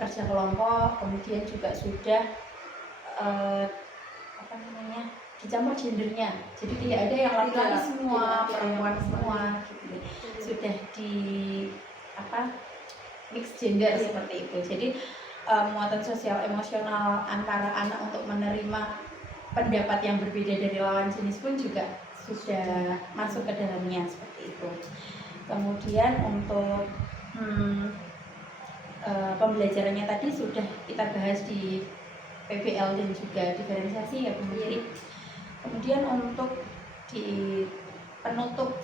kerja kelompok. Kemudian juga sudah dicampur gendernya, jadi tidak ada yang laki-laki semua, perempuan semua gitu. Sudah di mix gender seperti itu. Jadi muatan sosial emosional antara anak untuk menerima pendapat yang berbeda dari lawan jenis pun juga sudah masuk ke dalamnya seperti itu. Kemudian untuk pembelajarannya tadi sudah kita bahas di PBL dan juga diferensiasi Bu Mufti. Kemudian untuk di penutup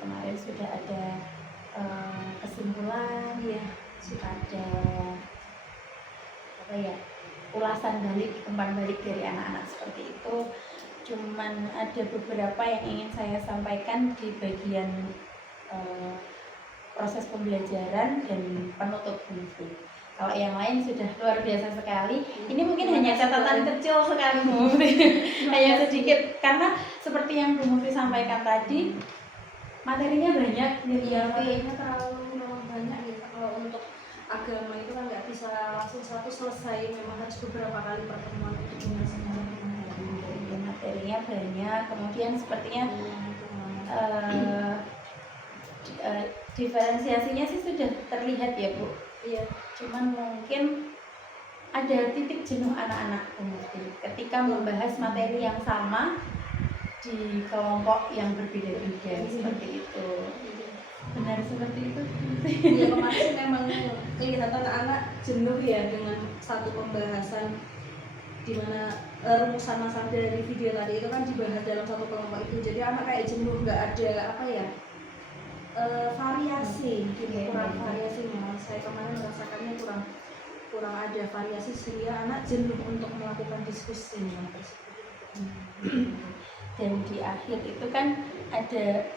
kemarin sudah ada kesimpulan sudah ada ulasan balik, umpan balik dari anak-anak seperti itu. Cuman ada beberapa yang ingin saya sampaikan di bagian proses pembelajaran dan penutup Bu Mufti. Kalau yang lain sudah luar biasa sekali. Ini mungkin hanya catatan kecil sekali Bu Mufti. Hanya sedikit, karena seperti yang Bu Mufti sampaikan tadi, materinya banyak gitu Iya, ya. materinya terlalu memang banyak ya. Kalau untuk agama itu kan nggak bisa langsung satu selesai, memang harus beberapa kali pertemuan untuk menyelesaikan Ya, materinya banyak, kemudian sepertinya diferensiasinya sih sudah terlihat ya Bu. Iya. Cuman mungkin ada titik jenuh anak-anak ketika membahas materi yang sama di kelompok yang berbeda-beda seperti itu. Benar seperti itu. Iya, kemarin sih memang kelihatan anak-anak jenuh ya dengan satu pembahasan di mana rumusan masalah dari video tadi itu kan dibahas dalam satu kelompok itu. Jadi anak kayak jenuh, nggak ada apa ya, variasi gitu, kurang variasi. Saya kemarin merasakannya kurang ada variasi sehingga anak jenuh untuk melakukan diskusi tersebut. Dan di akhir itu kan ada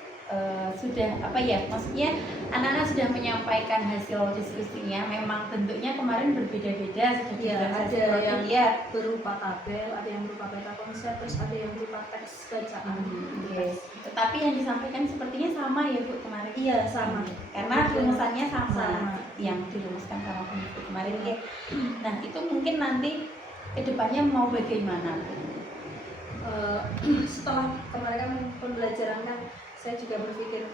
sudah apa ya, maksudnya anak-anak sudah menyampaikan hasil diskusinya. Memang bentuknya kemarin berbeda-beda, sudah Ya, dijelaskan ada seperti yang ya. berupa tabel, ada yang berupa peta konsep, terus ada yang berupa teks bacaan. Yes. Tetapi yang disampaikan sepertinya sama ya Bu kemarin. Iya, sama. Karena rumusannya sama, Sama. yang dirumuskan sama Bu kemarin ya. Nah itu mungkin nanti kedepannya mau bagaimana? Setelah kemarin kan pembelajaran kan, saya juga berpikir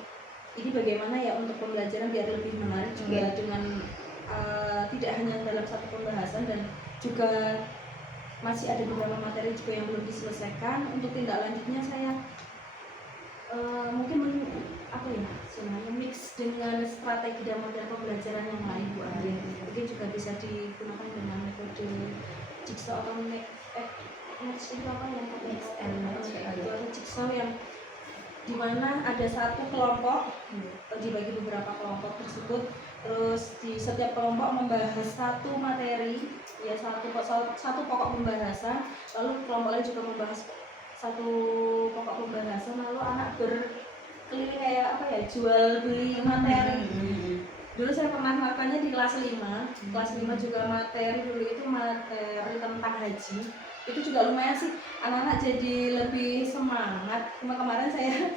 ini bagaimana ya untuk pembelajaran biar lebih menarik juga dengan tidak hanya dalam satu pembahasan, dan juga masih ada beberapa materi juga yang belum diselesaikan. Untuk tindak lanjutnya saya mungkin apa ya sebenarnya mix dengan strategi dan model pembelajaran yang lain Bu Arya. Mungkin juga bisa digunakan dengan metode jigsaw atau match itu apa yang Mix and match. itu ada jigsaw yang dimana ada satu kelompok dibagi beberapa kelompok tersebut, terus di setiap kelompok membahas satu materi ya, satu pokok pembahasan, lalu kelompok lain juga membahas satu pokok pembahasan, lalu anak berkeliling kayak apa ya, jual beli materi. Dulu saya pernah melakukannya di kelas 5. Kelas 5 juga materi dulu itu materi tentang haji. Itu juga lumayan sih, anak-anak jadi lebih semangat. Kemarin saya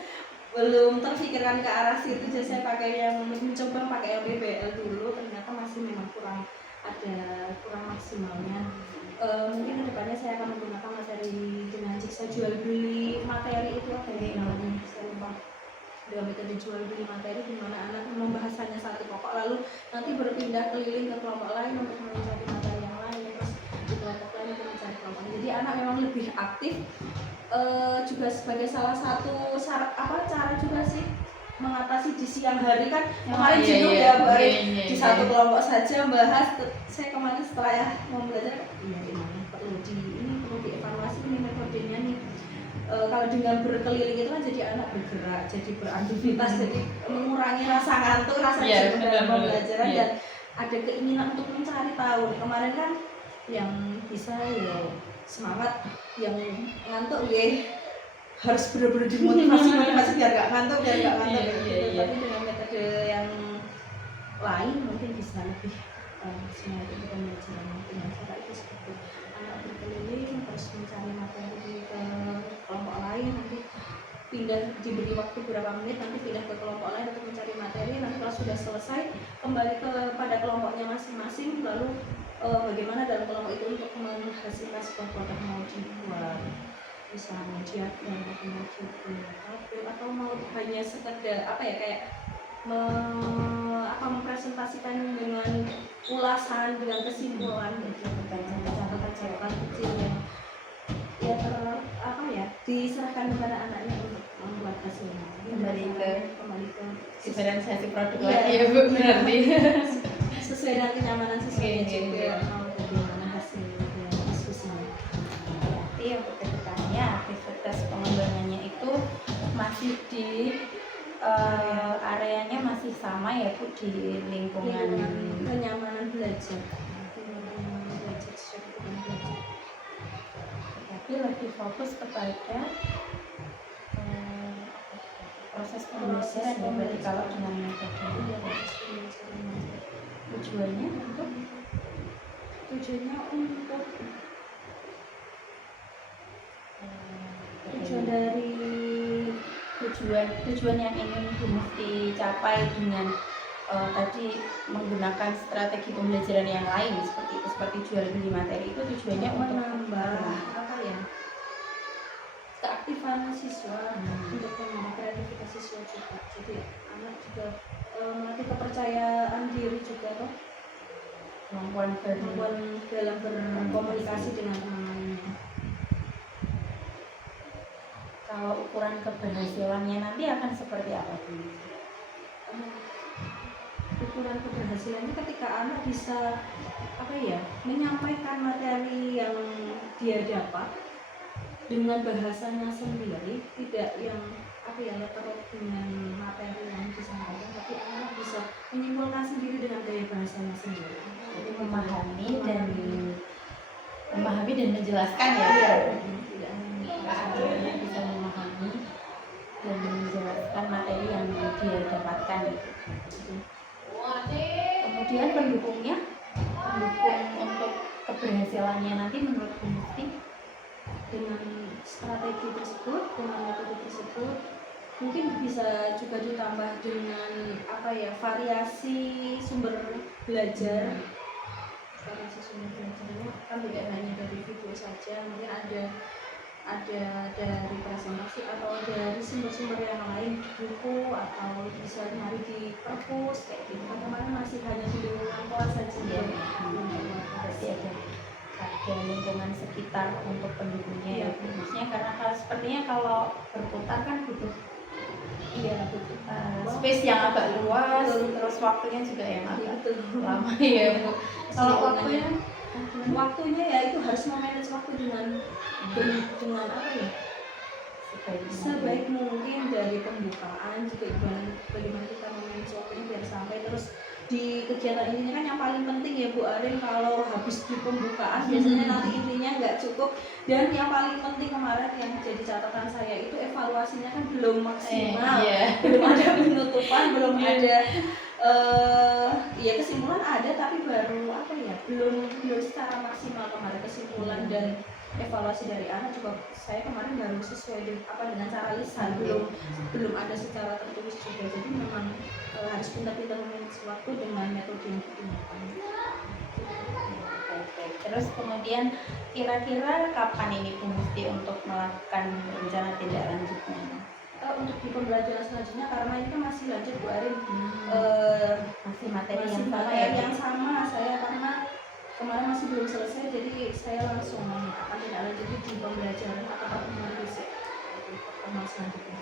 belum terfikirkan ke arah situ, jadi saya mencoba pakai yang BBL dulu, ternyata masih memang kurang maksimalnya. Mungkin kedepannya saya akan menggunakan materi dengan jigsaw jual beli materi itu apa ya namanya, saya lupa. Dengan metode jual beli materi di mana anak membahas hanya satu pokok, lalu nanti berpindah keliling ke kelompok lain untuk mencari materi yang lain, terus di kelompok lain untuk mencari kelompok lain. Jadi anak memang lebih aktif, juga sebagai salah satu cara juga sih mengatasi di siang hari kan. Kemarin jenuh ya Bu Ari, di satu kelompok saja membahas. Saya kemarin setelah ya mau belajar, ini perlu dievaluasi ini metodenya nih. Kalau dengan berkeliling itu kan jadi anak bergerak, jadi beraktivitas, jadi mengurangi rasa ngantuk, rasa jenuh dalam pembelajaran, dan ada keinginan untuk mencari tahu. Kemarin kan yang bisa ya semangat, yang ngantuk ya harus benar-benar dimotivasi biar gak ngantuk, gitu. Tapi dengan metode yang lain mungkin bisa lebih semangat untuk pembelajaran dengan cara itu seperti anak berkeliling terus mencari materi ke kelompok lain, nanti diberi waktu beberapa menit, nanti pindah ke kelompok lain untuk mencari materi. Nanti kalau sudah selesai kembali kepada kelompoknya masing-masing, lalu bagaimana dalam kelompok itu untuk menghasilkan sebuah produk mau dibuat, misalnya diagram atau mau dibuat tabel, atau mau hanya sekedar apa ya kayak mempresentasikan dengan ulasan, dengan kesimpulan, catatan kecil yang diserahkan kepada anaknya untuk membuat hasilnya. Kembali ke diferensiasi produk Iya, lagi ya Bu, berarti sesuai dengan kenyamanan siswanya Oke, juga mau bagaimana hasil diskusinya. Berarti untuk kedepannya aktivitas pengembangannya itu masih di areanya masih sama ya Bu, di lingkungan kenyamanan belajar sesuai kebutuhan belajar. tapi lebih fokus kepada proses pembelajaran ya, berarti kalau dengan metode tujuannya untuk tujuan dari tujuan yang ingin Bu Mufti capai dengan tadi menggunakan strategi pembelajaran yang lain seperti jual beli materi itu tujuannya untuk menambah apa ya, keaktifan siswa, untuk menambah kreativitas siswa juga. Jadi anak juga melatih kepercayaan diri juga toh, kemampuan dalam berkomunikasi dengan teman lainnya. Kalau ukuran keberhasilannya nanti akan seperti apa Bu? Ukuran keberhasilannya ketika anak bisa apa ya, menyampaikan materi yang dia dapat dengan bahasanya sendiri, tidak yang apa ya, letterlock dengan materi yang disampaikan, tapi anak bisa menyimpulkan sendiri dengan gaya bahasanya sendiri. Jadi memahami dan menjelaskan ya. Tidak Anak bisa memahami dan menjelaskan materi yang dia dapatkan gitu. Kemudian pendukung untuk keberhasilannya nanti menurut Bu Mufti dengan strategi tersebut, dengan metode tersebut, mungkin bisa juga ditambah dengan apa ya, variasi sumber belajar. Variasi sumber belajarnya kan tidak hanya dari video saja, mungkin ada dari presentasi atau dari sumber-sumber yang lain, buku, atau bisa nyari di perpus kayak gitu. Kemarin masih hanya di lingkungan kelas saja ya. Berarti ada lingkungan sekitar untuk pendukungnya ya. Maksudnya karena sepertinya kalau berputar kan butuh betul. Space yang agak luas, terus waktunya juga yang agak lama ya Bu. Kalau waktunya ya itu harus memanage waktu dengan apa ya, sebaik mungkin dari pembukaan juga, bagaimana kita memanage waktunya biar sampai. Terus di kegiatan ini kan yang paling penting ya Bu Arin, kalau habis di pembukaan biasanya nanti intinya nggak cukup, dan yang paling penting kemarin yang jadi catatan saya itu evaluasinya kan belum maksimal, belum ada penutupan, belum ada ya kesimpulan ada tapi baru apa ya, belum secara maksimal kemarin kesimpulan dan evaluasi dari anak juga saya kemarin baru sesuai dengan cara lisan, belum ada secara tertulis juga. Jadi memang harus pintar-pintar memanage waktu dengan metode yang digunakan. Terus kemudian kira-kira kapan ini Bu Mufti untuk melakukan rencana tindak lanjutnya? Untuk di pembelajaran selanjutnya, karena ini kan masih lanjut Bu Arin, masih materi yang sama saya, karena kemarin masih belum selesai, jadi saya langsung akan tidak lanjut di pembelajaran atau pertemuan fisik pertemuan selanjutnya.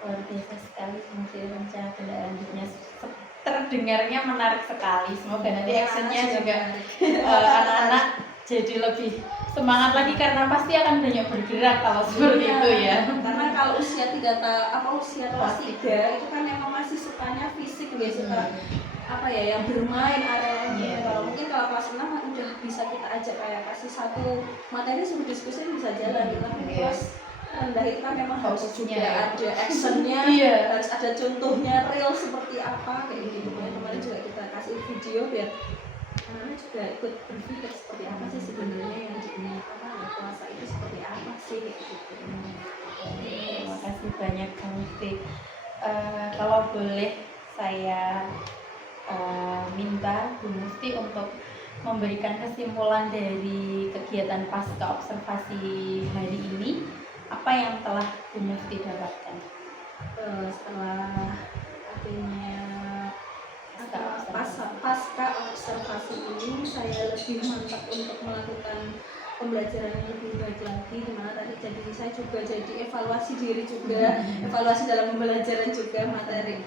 Luar biasa sekali mungkin rencana tindak lanjutnya, terdengarnya menarik sekali. Semoga nanti actionnya juga anak-anak jadi lebih semangat lagi, karena pasti akan banyak bergerak kalau seperti itu ya. Karena kalau usia usia kelas 3 itu kan memang masih sukanya fisik, suka apa ya, yang bermain area. Kalau mungkin kalau kelas 6 udah bisa kita ajak kayak kasih satu materi suruh diskusi bisa jalan. Tapi kelas rendah itu kan memang harus juga ada actionnya, harus ada contohnya real seperti apa kayak gitu. Kemarin juga kita kasih video biar anak juga ikut berpikir seperti apa sih sebenarnya yang diinginkan puasa itu seperti apa sih gitu. Terima kasih banyak Bu Mufti. Kalau boleh saya minta Bu Mufti untuk memberikan kesimpulan dari kegiatan pasca observasi hari ini, apa yang telah Bu Mufti dapatkan? Setelah akhirnya pasca observasi ini, saya lebih mantap untuk melakukan pembelajaran yang lebih baik lagi, dimana tadi jadi saya juga jadi evaluasi diri juga, evaluasi dalam pembelajaran juga materi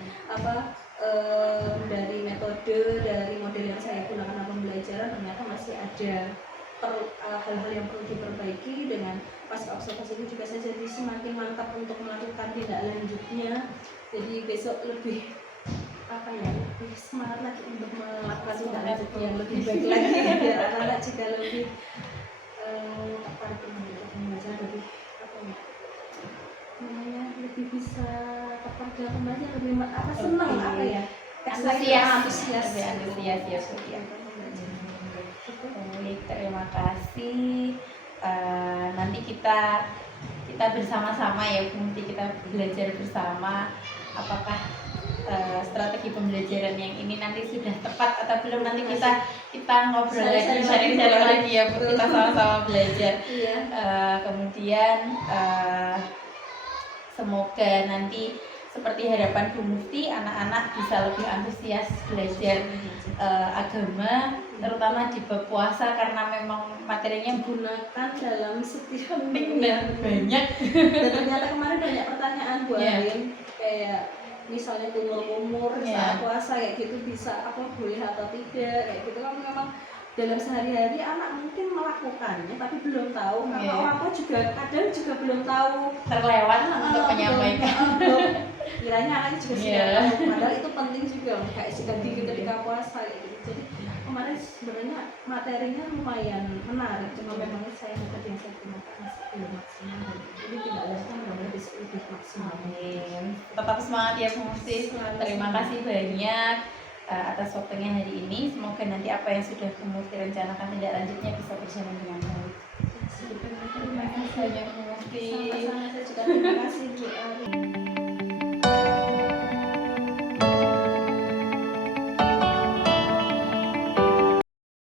dari metode, dari model yang saya gunakan dalam pembelajaran, ternyata masih ada hal-hal yang perlu diperbaiki. Dengan pasca observasi ini juga saya jadi semakin mantap untuk melakukan tindak lanjutnya, jadi besok lebih lebih semangat lagi untuk melakukan tindak lanjut yang lebih baik lagi biar anak-anak juga lebih tertarik untuk membaca, lebih lebih bisa tertarik dalam pembelajaran, lebih senang antusias ya Bu ya. Baik, terima kasih. Nanti kita kita bersama-sama ya Bu Muti, kita belajar bersama apakah strategi pembelajaran yang ini nanti sudah tepat atau belum, nanti kita ngobrol lagi, sharing lagi ya Bu, kita sama-sama belajar. Iya. Kemudian semoga nanti seperti harapan Bu Mufti, anak-anak bisa lebih antusias belajar agama, terutama di bab puasa karena memang materinya Gunakan dalam setiap dan banyak. Dan ternyata kemarin banyak pertanyaan Bu Iya. Arin, kayak misalnya umur Iya. saat puasa kayak gitu bisa apa boleh atau tidak kayak gitu kan. Memang dalam sehari-hari anak mungkin melakukannya tapi belum tahu, karena Iya. orang tua juga kadang juga belum tahu, Terlewat untuk menyampaikan. belum kiranya anaknya juga sudah Iya. tahu, padahal itu penting juga kayak sikat gigi ketika puasa kayak gitu. Jadi kemarin sebenarnya materinya lumayan menarik, cuma memang saya tadi yang saya gunakan masih belum maksimal, jadi tidak ada mudah-mudahan bisa lebih maksimal. Amin. Tetap semangat ya Bu Mufti. Terima kasih banyak atas waktunya hari ini. Semoga nanti apa yang sudah Bu Mufti rencanakan tindak lanjutnya bisa berjalan dengan baik. Terima kasih banyak Bu Mufti. Sama-sama, saya juga terima kasih Bu Arin.